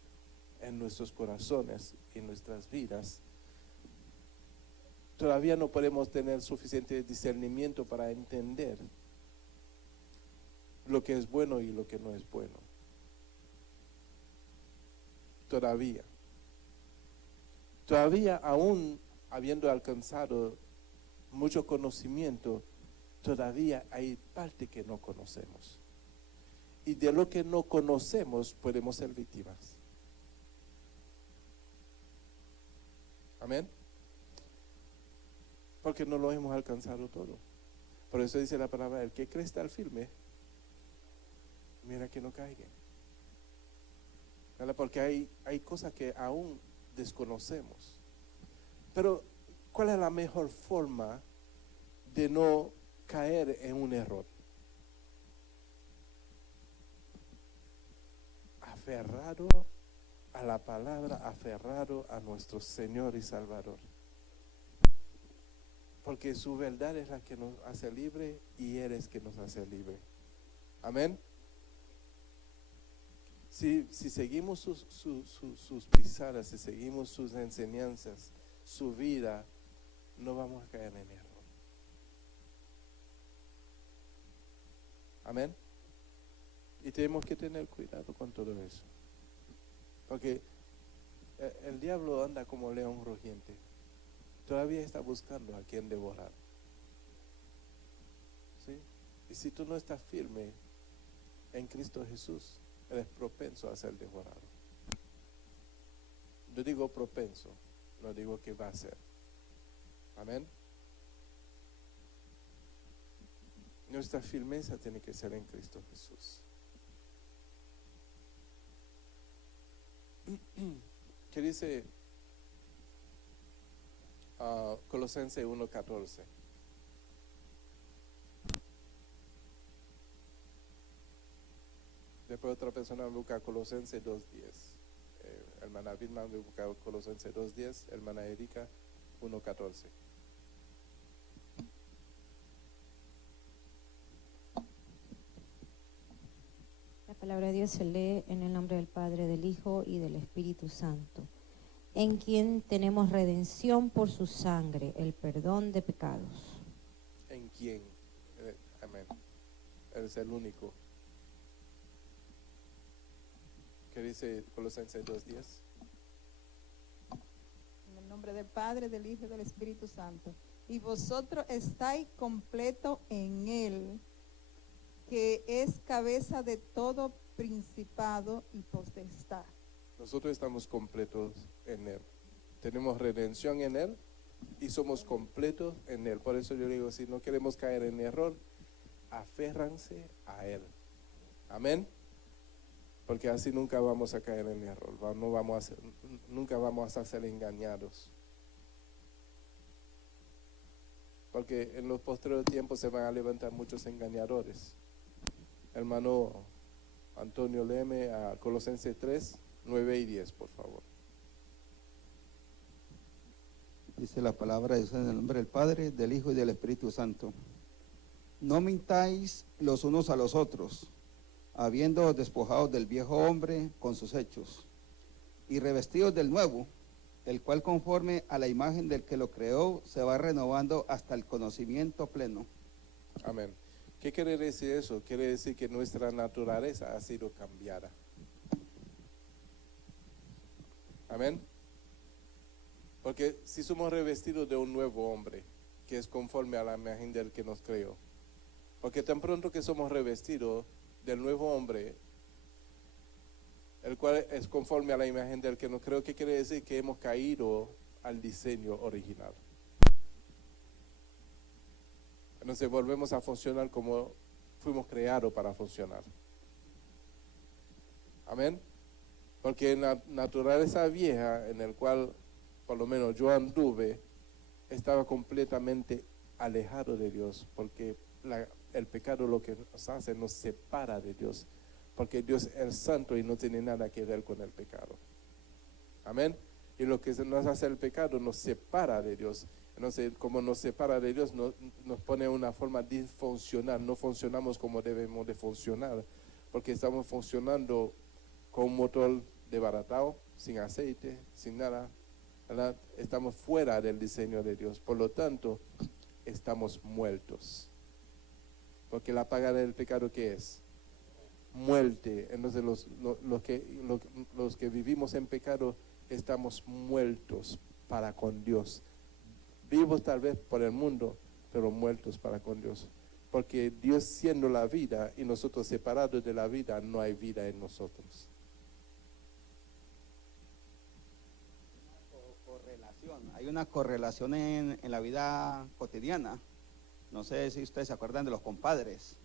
en nuestros corazones, en nuestras vidas, todavía no podemos tener suficiente discernimiento para entender lo que es bueno y lo que no es bueno. Todavía aún habiendo alcanzado mucho conocimiento, todavía hay parte que no conocemos. Y de lo que no conocemos podemos ser víctimas. Amén. Porque no lo hemos alcanzado todo. Por eso dice la palabra: el que cree estar firme, mira que no caiga. ¿Verdad? Porque hay cosas que aún desconocemos. Pero, ¿cuál es la mejor forma de no caer en un error? Aferrado a la palabra, aferrado a nuestro Señor y Salvador. Porque su verdad es la que nos hace libre y Él es que nos hace libre. Amén. Si seguimos sus pisadas, si seguimos sus enseñanzas, su vida, no vamos a caer en error. Amén. Y tenemos que tener cuidado con todo eso. Porque el diablo anda como león rugiente. Todavía está buscando a quien devorar. ¿sí? Y si tú no estás firme en Cristo Jesús, eres propenso a ser devorado. Yo digo propenso, no digo que va a ser. Amén. Nuestra firmeza tiene que ser en Cristo Jesús. ¿Qué dice Colosenses 1:14? Después otra persona busca Colosenses 2:10. Hermana Vilma me busca Colosenses 2:10. Hermana Erika 1:14. La palabra de Dios se lee en el nombre del Padre, del Hijo y del Espíritu Santo, en quien tenemos redención por su sangre, el perdón de pecados. ¿En quién? Amén. Él es el único. ¿Qué dice Colosenses 2:10? En el nombre del Padre, del Hijo y del Espíritu Santo. Y vosotros estáis completo en Él, que es cabeza de todo principado y potestad. Nosotros estamos completos en Él. Tenemos redención en Él y somos completos en Él. Por eso yo digo, si no queremos caer en error, aférranse a Él. Amén. Porque así nunca vamos a caer en error. Nunca vamos a ser engañados. Porque en los posteriores tiempos se van a levantar muchos engañadores. Hermano Antonio, léeme a Colosenses 3, 9 y 10, por favor. Dice la palabra de Dios en el nombre del Padre, del Hijo y del Espíritu Santo. No mintáis los unos a los otros, habiendo despojados del viejo hombre con sus hechos, y revestidos del nuevo, el cual conforme a la imagen del que lo creó, se va renovando hasta el conocimiento pleno. Amén. ¿Qué quiere decir eso? Quiere decir que nuestra naturaleza ha sido cambiada. Amén. Porque si somos revestidos de un nuevo hombre, que es conforme a la imagen del que nos creó. Porque tan pronto que somos revestidos del nuevo hombre, el cual es conforme a la imagen del que nos creó, ¿qué quiere decir? Que hemos caído al diseño original. Entonces volvemos a funcionar como fuimos creados para funcionar. Amén. Porque en la naturaleza vieja, en el cual por lo menos yo anduve, estaba completamente alejado de Dios, porque el pecado lo que nos hace, nos separa de Dios, porque Dios es santo y no tiene nada que ver con el pecado. Amén. Y lo que nos hace el pecado nos separa de Dios. Entonces, como nos separa de Dios, nos pone una forma disfuncional. No funcionamos como debemos de funcionar, porque estamos funcionando con un motor desbaratado, sin aceite, sin nada, ¿verdad? Estamos fuera del diseño de Dios. Por lo tanto, estamos muertos. Porque la paga del pecado, ¿qué es? Muerte. Entonces, los que vivimos en pecado, estamos muertos para con Dios. Vivos tal vez por el mundo, pero muertos para con Dios. Porque Dios siendo la vida y nosotros separados de la vida, no hay vida en nosotros. Hay una correlación en la vida cotidiana. No sé si ustedes se acuerdan de los compadres.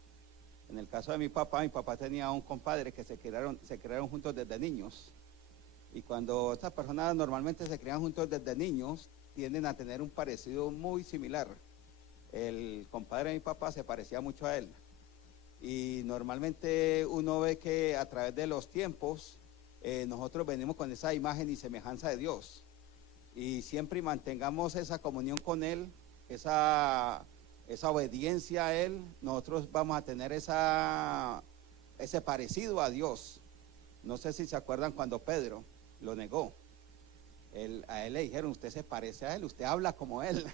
En el caso de mi papá tenía un compadre que se criaron juntos desde niños. Y cuando estas personas normalmente se crían juntos desde niños, tienden a tener un parecido muy similar. El compadre de mi papá se parecía mucho a él. Y normalmente uno ve que a través de los tiempos, nosotros venimos con esa imagen y semejanza de Dios. Y siempre mantengamos esa comunión con Él, esa obediencia a Él, nosotros vamos a tener ese parecido a Dios. No sé si se acuerdan cuando Pedro lo negó. A él le dijeron, usted se parece a Él, usted habla como Él.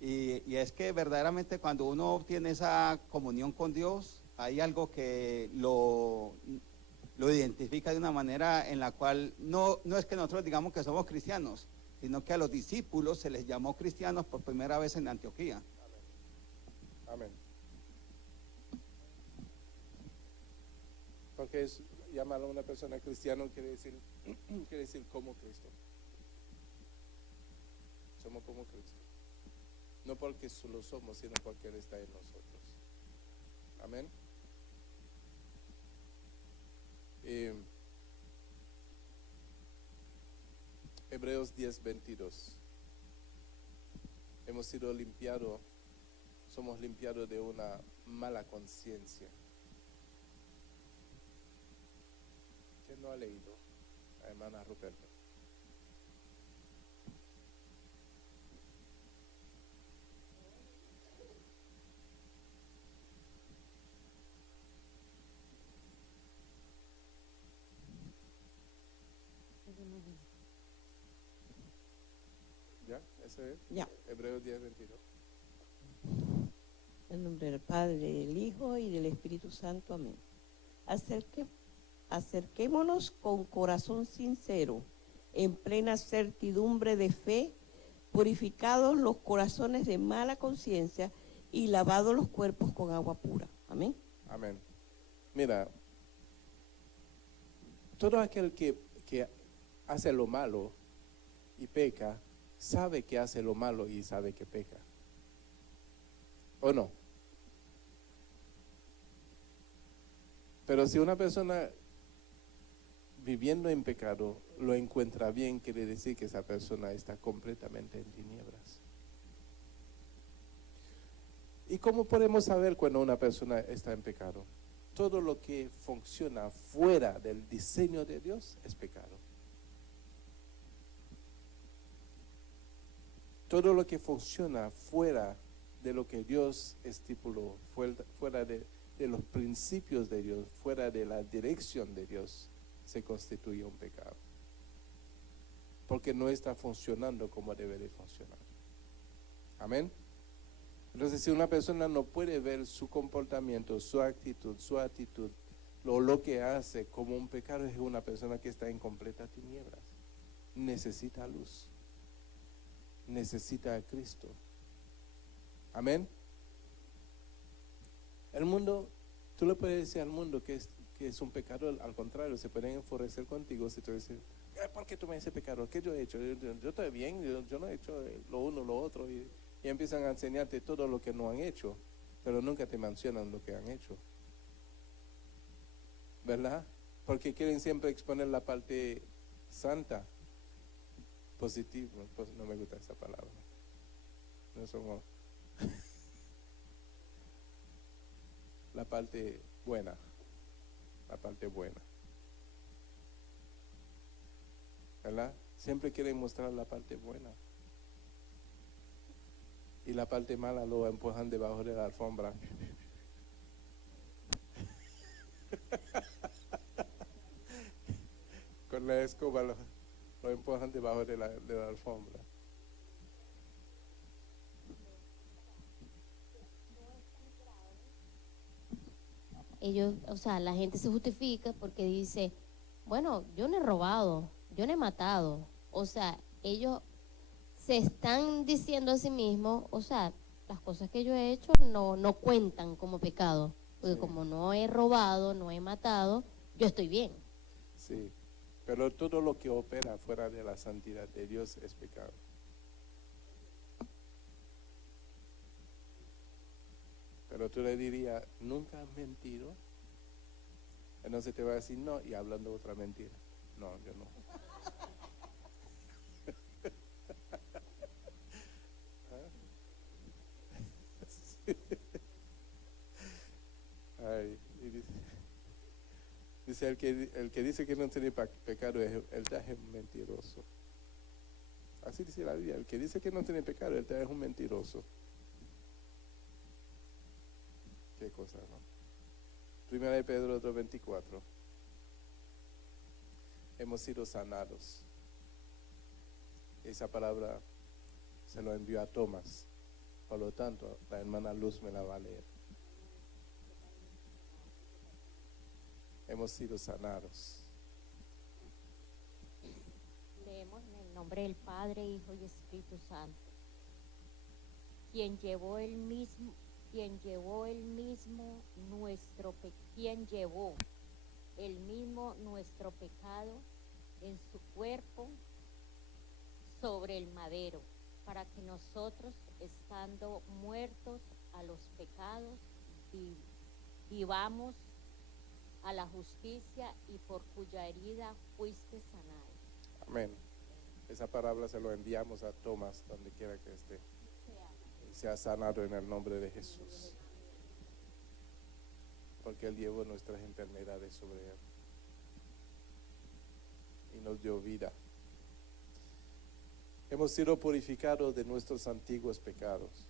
Y es que verdaderamente cuando uno tiene esa comunión con Dios, hay algo que lo identifica de una manera en la cual no es que nosotros digamos que somos cristianos, sino que a los discípulos se les llamó cristianos por primera vez en Antioquía. Amén. Porque llamar a una persona cristiano quiere decir como Cristo. Somos como Cristo. No porque lo somos, sino porque Él está en nosotros. Amén. Hebreos 10:22. Hemos sido limpiados, somos limpiados de una mala conciencia. ¿Quién no ha leído? La hermana Ruperta. ¿Ya? ¿Ese es? Ya. Hebreos 10:22. En el nombre del Padre, del Hijo y del Espíritu Santo. Amén. Acerquémonos con corazón sincero, en plena certidumbre de fe, purificados los corazones de mala conciencia y lavados los cuerpos con agua pura. Amén. Amén. Mira, todo aquel que hace lo malo y peca, sabe que hace lo malo y sabe que peca. ¿O no? Pero si una persona viviendo en pecado lo encuentra bien, quiere decir que esa persona está completamente en tinieblas. ¿Y cómo podemos saber cuando una persona está en pecado? Todo lo que funciona fuera del diseño de Dios es pecado. Todo lo que funciona fuera de lo que Dios estipuló, fuera de los principios de Dios, fuera de la dirección de Dios, se constituye un pecado. Porque no está funcionando como debe de funcionar. Amén. Entonces, si una persona no puede ver su comportamiento, su actitud, lo que hace como un pecado, es una persona que está en completa tinieblas. Necesita luz. Necesita a Cristo. Amén. El mundo, tú le puedes decir al mundo que es un pecado, al contrario, se pueden enfurecer contigo si tú dices, ¿por qué tú me dices pecado? ¿Qué yo he hecho? Yo estoy bien, yo no he hecho lo uno, lo otro, y empiezan a enseñarte todo lo que no han hecho, pero nunca te mencionan lo que han hecho. ¿Verdad? Porque quieren siempre exponer la parte santa, positiva, pues no me gusta esa palabra. No somos la parte buena, ¿verdad? Siempre quieren mostrar la parte buena y la parte mala lo empujan debajo de la alfombra. Con la escoba lo empujan debajo de la alfombra. Ellos, o sea, la gente se justifica porque dice, bueno, yo no he robado, yo no he matado. O sea, ellos se están diciendo a sí mismos, o sea, las cosas que yo he hecho no cuentan como pecado. Porque como no he robado, no he matado, yo estoy bien. Sí, pero todo lo que opera fuera de la santidad de Dios es pecado. Pero tú le dirías, ¿nunca has mentido? Entonces te va a decir no y hablando otra mentira. No, yo no. Ay, y dice el que dice que no tiene pecado, él es un mentiroso. Así dice la Biblia, el que dice que no tiene pecado, él es un mentiroso. Qué cosa, ¿no? Primera de Pedro 2:24. Hemos sido sanados. Esa palabra se lo envió a Tomás. Por lo tanto, la hermana Luz me la va a leer. Hemos sido sanados. Leemos en el nombre del Padre, Hijo y Espíritu Santo. Quien llevó el mismo el mismo nuestro pecado en su cuerpo sobre el madero, para que nosotros, estando muertos a los pecados, vivamos a la justicia, y por cuya herida fuiste sanado. Amén. Esa palabra se lo enviamos a Tomás, donde quiera que esté. Sea sanado en el nombre de Jesús. Porque Él llevó nuestras enfermedades sobre Él y nos dio vida. Hemos sido purificados de nuestros antiguos pecados.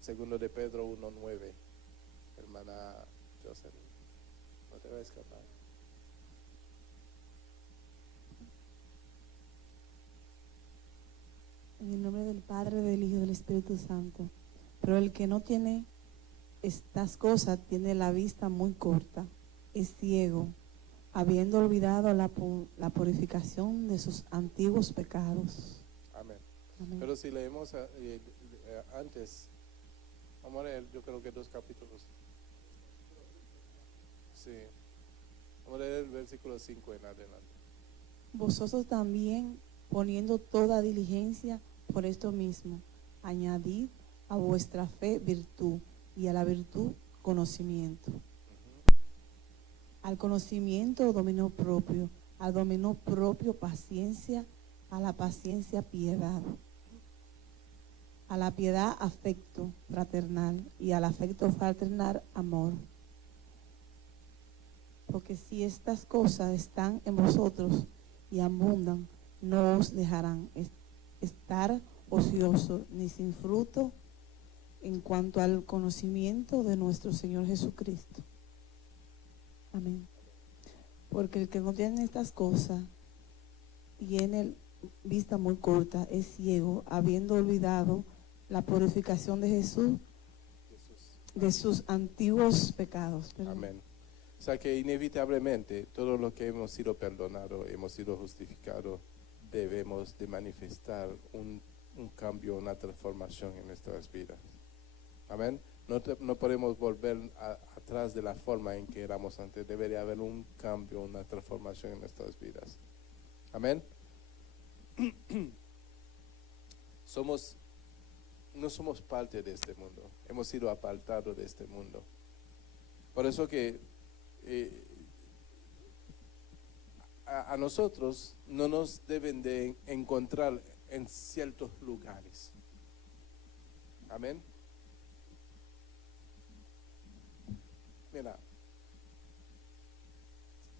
Segundo de Pedro 1:9. Hermana Jocelyn, no te va a escapar. En el nombre del Padre, del Hijo y del Espíritu Santo. Pero el que no tiene estas cosas tiene la vista muy corta, es ciego, habiendo olvidado la purificación de sus antiguos pecados. Amén. Amén. Pero si leemos antes, vamos a leer, yo creo que 2 capítulos. Sí. Vamos a leer el versículo 5 en adelante. Vosotros también, poniendo toda diligencia por esto mismo, añadid a vuestra fe virtud, y a la virtud conocimiento. Al conocimiento dominio propio, al dominio propio paciencia, a la paciencia piedad, a la piedad afecto fraternal, y al afecto fraternal amor. Porque si estas cosas están en vosotros y abundan, no os dejarán estar ociosos ni sin fruto en cuanto al conocimiento de nuestro Señor Jesucristo. Amén. Porque el que no tiene estas cosas tiene vista muy corta, es ciego, habiendo olvidado la purificación de Jesús, de sus antiguos pecados. Perdón. Amén. O sea que inevitablemente todo lo que hemos sido perdonados, hemos sido justificados, debemos de manifestar un cambio, una transformación en nuestras vidas. Amén. No podemos volver atrás de la forma en que éramos antes. Debería haber un cambio, una transformación en nuestras vidas. Amén. No somos parte de este mundo. Hemos sido apartados de este mundo. Por eso que a nosotros no nos deben de encontrar en ciertos lugares. Amén. Mira,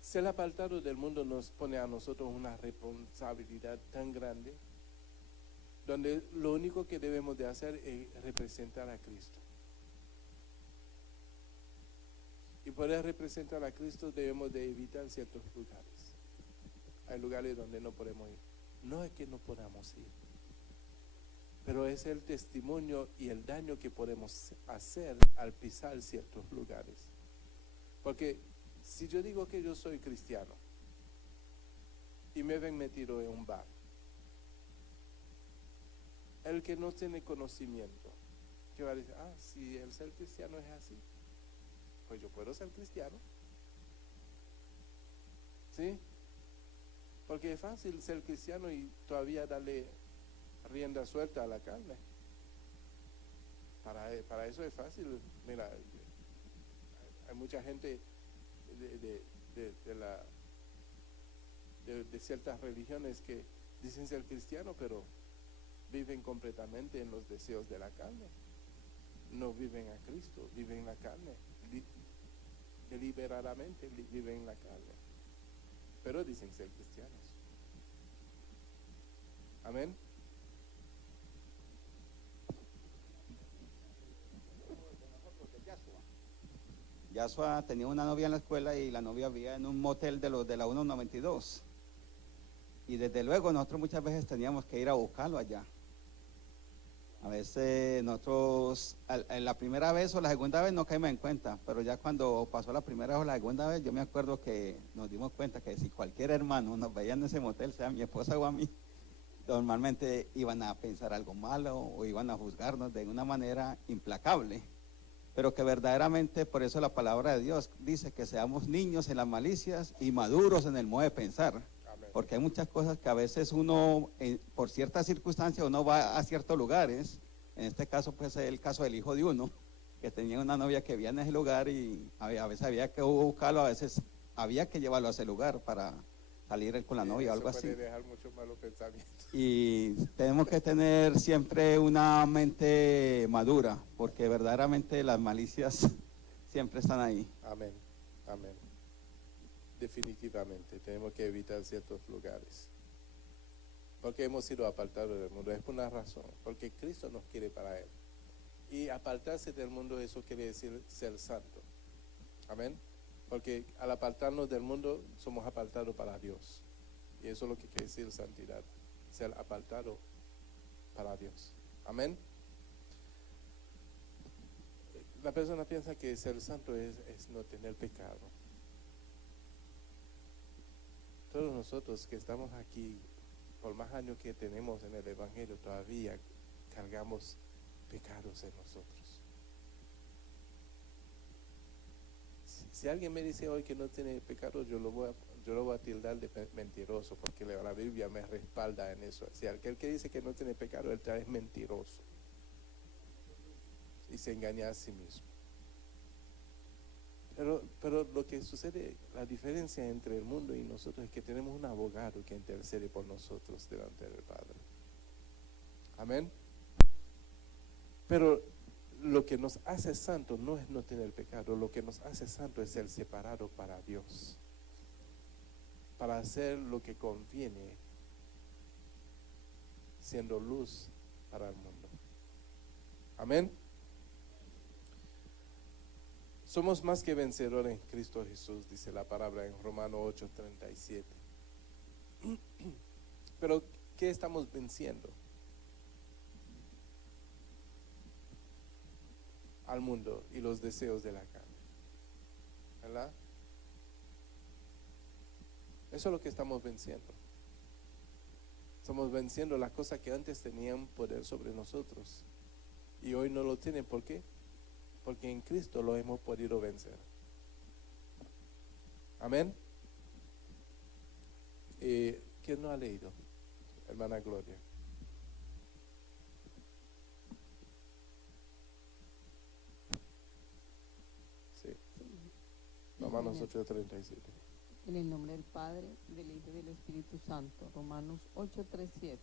ser apartado del mundo nos pone a nosotros una responsabilidad tan grande, donde lo único que debemos de hacer es representar a Cristo. Y poder representar a Cristo debemos de evitar ciertos lugares. Hay lugares donde no podemos ir. No es que no podamos ir, pero es el testimonio y el daño que podemos hacer al pisar ciertos lugares. Porque si yo digo que yo soy cristiano y me ven metido en un bar, el que no tiene conocimiento, que va a decir, si el ser cristiano es así, pues yo puedo ser cristiano. ¿Sí? Porque es fácil ser cristiano y todavía darle rienda suelta a la carne. Para eso es fácil. Mira, hay mucha gente de ciertas religiones que dicen ser cristianos, pero viven completamente en los deseos de la carne. No viven a Cristo, viven en la carne. Deliberadamente viven en la carne. Pero dicen ser cristianos. Amén. Yasua tenía una novia en la escuela y la novia vivía en un motel de los de la 192. Y desde luego nosotros muchas veces teníamos que ir a buscarlo allá. A veces nosotros, en la primera vez o la segunda vez no caímos en cuenta, pero ya cuando pasó la primera o la segunda vez, yo me acuerdo que nos dimos cuenta que si cualquier hermano nos veía en ese motel, sea mi esposa o a mí, normalmente iban a pensar algo malo o iban a juzgarnos de una manera implacable. pero que verdaderamente, por eso la palabra de Dios dice que seamos niños en las malicias y maduros en el modo de pensar. Porque hay muchas cosas que a veces uno, por ciertas circunstancias, uno va a ciertos lugares. En este caso, pues es el caso del hijo de uno, que tenía una novia que vivía en ese lugar y a veces había que buscarlo, a veces había que llevarlo a ese lugar para salir con la novia o algo así. Puede dejar muchos malos pensamientos. Y tenemos que tener siempre una mente madura, porque verdaderamente las malicias siempre están ahí. Amén, amén. Definitivamente, tenemos que evitar ciertos lugares. Porque hemos sido apartados del mundo, es por una razón, porque Cristo nos quiere para Él. Y apartarse del mundo, eso quiere decir ser santo. Amén. Porque al apartarnos del mundo, somos apartados para Dios. Y eso es lo que quiere decir santidad, ser apartado para Dios. Amén. La persona piensa que ser santo es no tener pecado. Todos nosotros que estamos aquí, por más años que tenemos en el Evangelio, todavía cargamos pecados en nosotros. Si alguien me dice hoy que no tiene pecado, yo lo voy a tildar de mentiroso, porque la Biblia me respalda en eso. Si aquel que dice que no tiene pecado, él es mentiroso y se engaña a sí mismo. Pero lo que sucede, la diferencia entre el mundo y nosotros es que tenemos un abogado que intercede por nosotros delante del Padre. Amén. Pero lo que nos hace santos no es no tener pecado, lo que nos hace santos es ser separado para Dios, para hacer lo que conviene, siendo luz para el mundo. Amén. Somos más que vencedores en Cristo Jesús, dice la palabra en Romanos 8:37. Pero, ¿qué estamos venciendo? Al mundo y los deseos de la carne, ¿verdad? Eso es lo que estamos venciendo. Estamos venciendo las cosas que antes tenían poder sobre nosotros y hoy no lo tienen. ¿Por qué? Porque en Cristo lo hemos podido vencer. Amén. ¿Quién no ha leído? Hermana Gloria. Sí. Romanos 8:37. En el nombre del Padre, del Hijo y del Espíritu Santo. Romanos 8:37.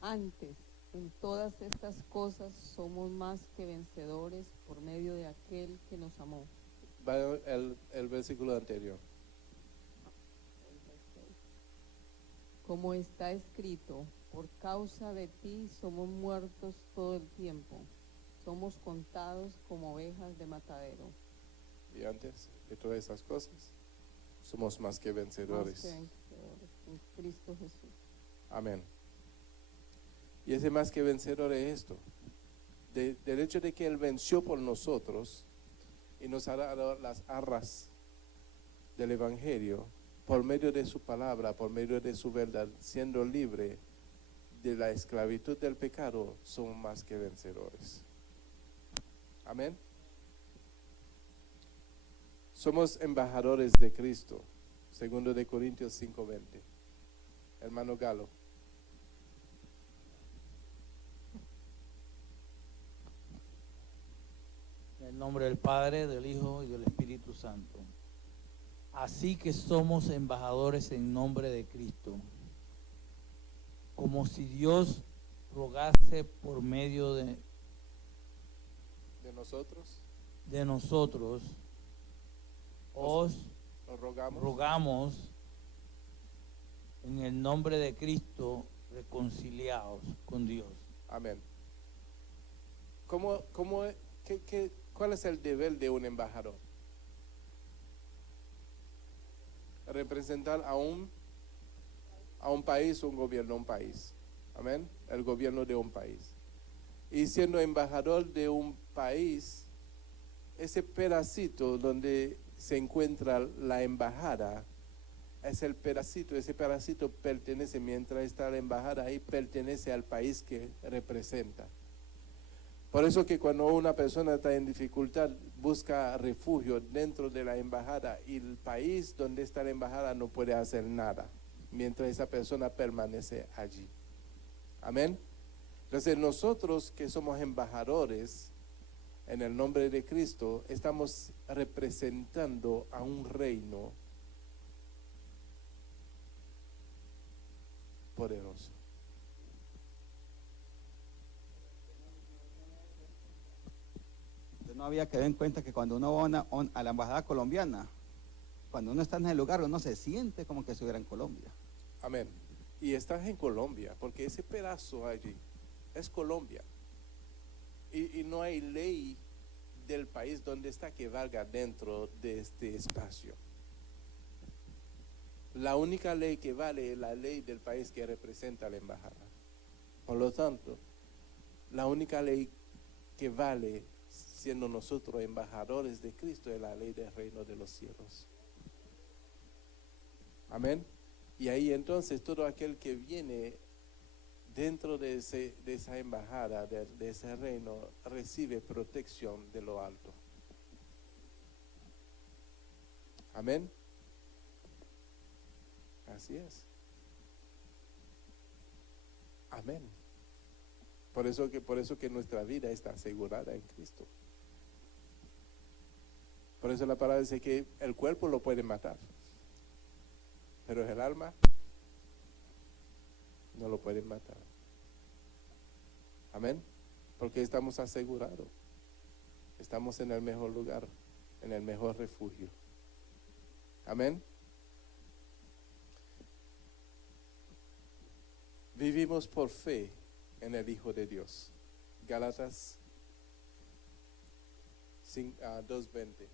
Antes, en todas estas cosas somos más que vencedores por medio de aquel que nos amó. Va el versículo anterior. Como está escrito, por causa de ti somos muertos todo el tiempo. Somos contados como ovejas de matadero. Y antes de todas esas cosas, somos más que vencedores. Más que vencedores en Cristo Jesús. Amén. Y ese más que vencedor es esto, del hecho de que Él venció por nosotros y nos ha dado las arras del Evangelio por medio de su palabra, por medio de su verdad, siendo libre de la esclavitud del pecado, somos más que vencedores. Amén. Somos embajadores de Cristo, 2 de Corintios 5:20. Hermano Galo. En el nombre del Padre, del Hijo y del Espíritu Santo. Así que somos embajadores en nombre de Cristo, como si Dios rogase por medio de nosotros, os rogamos en el nombre de Cristo, reconciliados con Dios. Amén. ¿Cuál es el deber de un embajador? Representar a un país, un gobierno, un país. Amén. El gobierno de un país. Y siendo embajador de un país, ese pedacito donde se encuentra la embajada, ese pedacito pertenece, mientras está la embajada ahí, pertenece al país que representa. Por eso que cuando una persona está en dificultad, busca refugio dentro de la embajada y el país donde está la embajada no puede hacer nada mientras esa persona permanece allí. Amén. Entonces nosotros que somos embajadores en el nombre de Cristo, estamos representando a un reino poderoso. Yo no había quedado en cuenta que cuando uno va a la embajada colombiana, cuando uno está en el lugar, uno se siente como que estuviera en Colombia. Amén. Y estás en Colombia, porque ese pedazo allí es Colombia. Y no hay ley del país donde está que valga dentro de este espacio. La única ley que vale es la ley del país que representa la embajada. Por lo tanto, la única ley que vale, siendo nosotros embajadores de Cristo, es la ley del reino de los cielos. Amén. Y ahí entonces todo aquel que viene dentro de esa embajada, de ese reino, recibe protección de lo alto. Amén. Así es. Amén. Por eso que nuestra vida está asegurada en Cristo. Por eso la palabra dice que el cuerpo lo puede matar, pero el alma no lo pueden matar. Amén. Porque estamos asegurados. Estamos en el mejor lugar, en el mejor refugio. Amén. Vivimos por fe en el Hijo de Dios. Gálatas 2:20.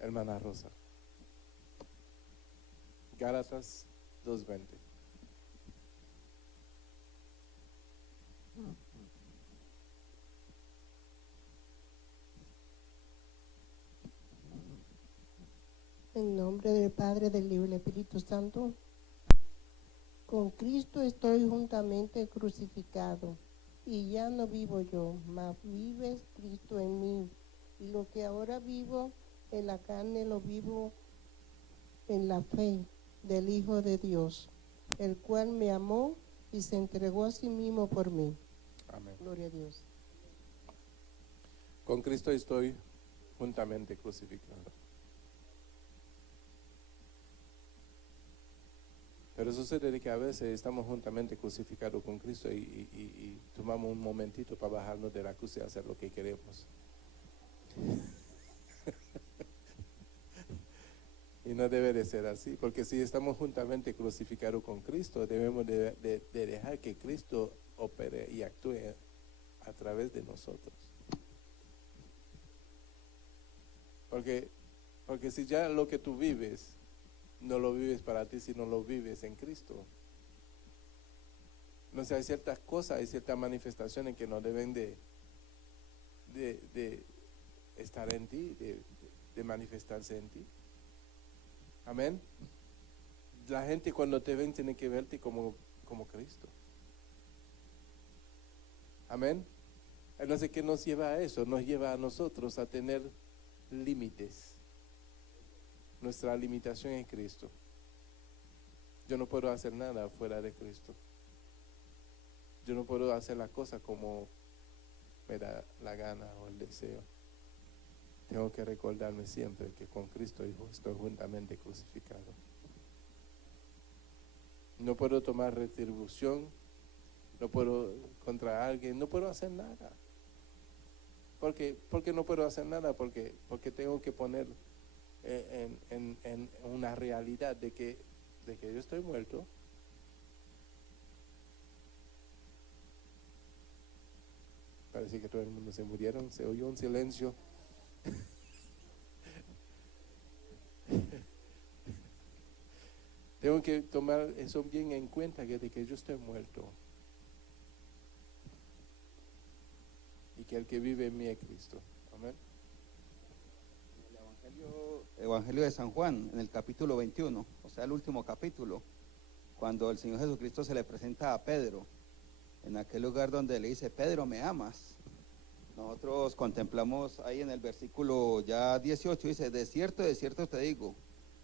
Hermana Rosa. Gálatas 2:20. En nombre del Padre, del Hijo y del Espíritu Santo. Con Cristo estoy juntamente crucificado, y ya no vivo yo, mas vive Cristo en mí. Y lo que ahora vivo en la carne, lo vivo en la fe del Hijo de Dios, el cual me amó y se entregó a sí mismo por mí. Amén. Gloria a Dios. Con Cristo estoy juntamente crucificado. Pero sucede que a veces estamos juntamente crucificados con Cristo y tomamos un momentito para bajarnos de la cruz y hacer lo que queremos. Y no debe de ser así, porque si estamos juntamente crucificados con Cristo, debemos de dejar que Cristo opere y actúe a través de nosotros. Porque si ya lo que tú vives, no lo vives para ti, sino lo vives en Cristo. No sé, hay ciertas cosas, hay ciertas manifestaciones que no deben de estar en ti, de manifestarse en ti. Amén. La gente cuando te ven tiene que verte como Cristo. Amén. Entonces, ¿qué nos lleva a eso? Nos lleva a nosotros a tener límites. Nuestra limitación es Cristo. Yo no puedo hacer nada fuera de Cristo. Yo no puedo hacer las cosas como me da la gana o el deseo. Tengo que recordarme siempre que con Cristo estoy juntamente crucificado. No puedo tomar retribución, no puedo contra alguien, no puedo hacer nada. ¿Por qué no puedo hacer nada? Porque tengo que poner en una realidad de que yo estoy muerto. Parece que todo el mundo se murieron, se oyó un silencio. Tengo que tomar eso bien en cuenta, de que yo estoy muerto y que el que vive en mí es Cristo. Amén. El Evangelio de San Juan, en el capítulo 21, o sea, el último capítulo, cuando el Señor Jesucristo se le presenta a Pedro en aquel lugar donde le dice, Pedro, ¿me amas? Nosotros contemplamos ahí en el versículo ya 18, dice, de cierto te digo,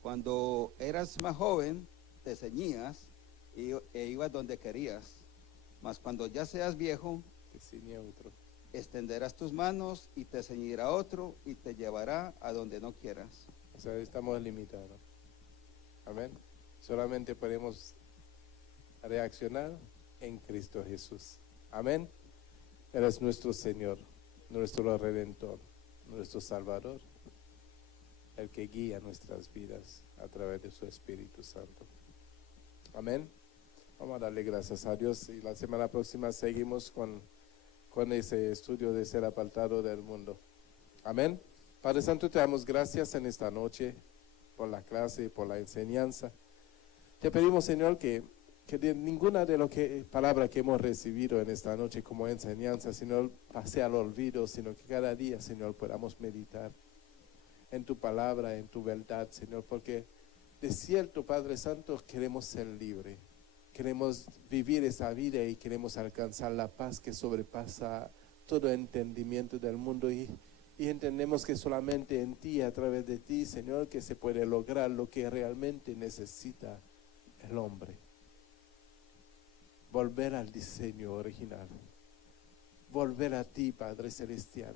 cuando eras más joven, te ceñías e ibas donde querías, mas cuando ya seas viejo, te ciñe otro. Extenderás tus manos y te ceñirá otro y te llevará a donde no quieras. O sea, estamos limitados. Amén. Solamente podemos reaccionar en Cristo Jesús. Amén. Él es nuestro Señor, nuestro Redentor, nuestro Salvador, el que guía nuestras vidas a través de su Espíritu Santo. Amén. Vamos a darle gracias a Dios y la semana próxima seguimos con ese estudio de ser apartado del mundo. Amén. Padre Santo, te damos gracias en esta noche por la clase, por la enseñanza. Te pedimos, Señor, que de ninguna de las palabras que hemos recibido en esta noche como enseñanza, Señor, pase al olvido, sino que cada día, Señor, podamos meditar en tu palabra, en tu verdad, Señor, porque de cierto, Padre Santo, queremos ser libres. Queremos vivir esa vida y queremos alcanzar la paz que sobrepasa todo entendimiento del mundo y entendemos que solamente en ti, a través de ti, Señor, que se puede lograr lo que realmente necesita el hombre. Volver al diseño original. Volver a ti, Padre Celestial.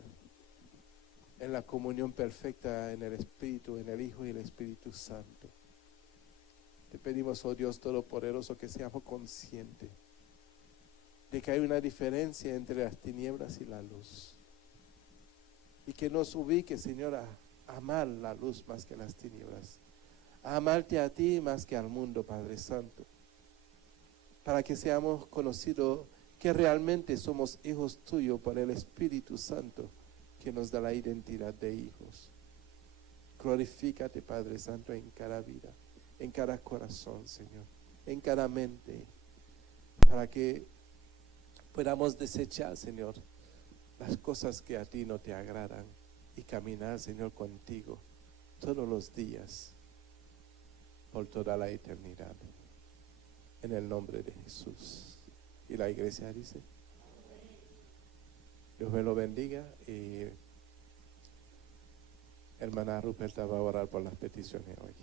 En la comunión perfecta en el Espíritu, en el Hijo y el Espíritu Santo. Te pedimos, oh Dios Todopoderoso, que seamos conscientes de que hay una diferencia entre las tinieblas y la luz. Y que nos ubique, Señor, a amar la luz más que las tinieblas. A amarte a ti más que al mundo, Padre Santo. Para que seamos conocidos que realmente somos hijos tuyos por el Espíritu Santo que nos da la identidad de hijos. Glorifícate, Padre Santo, en cada vida, en cada corazón, Señor, en cada mente, para que podamos desechar, Señor, las cosas que a ti no te agradan y caminar, Señor, contigo todos los días por toda la eternidad. En el nombre de Jesús. Y la iglesia dice, Dios me lo bendiga y hermana Ruperta va a orar por las peticiones hoy.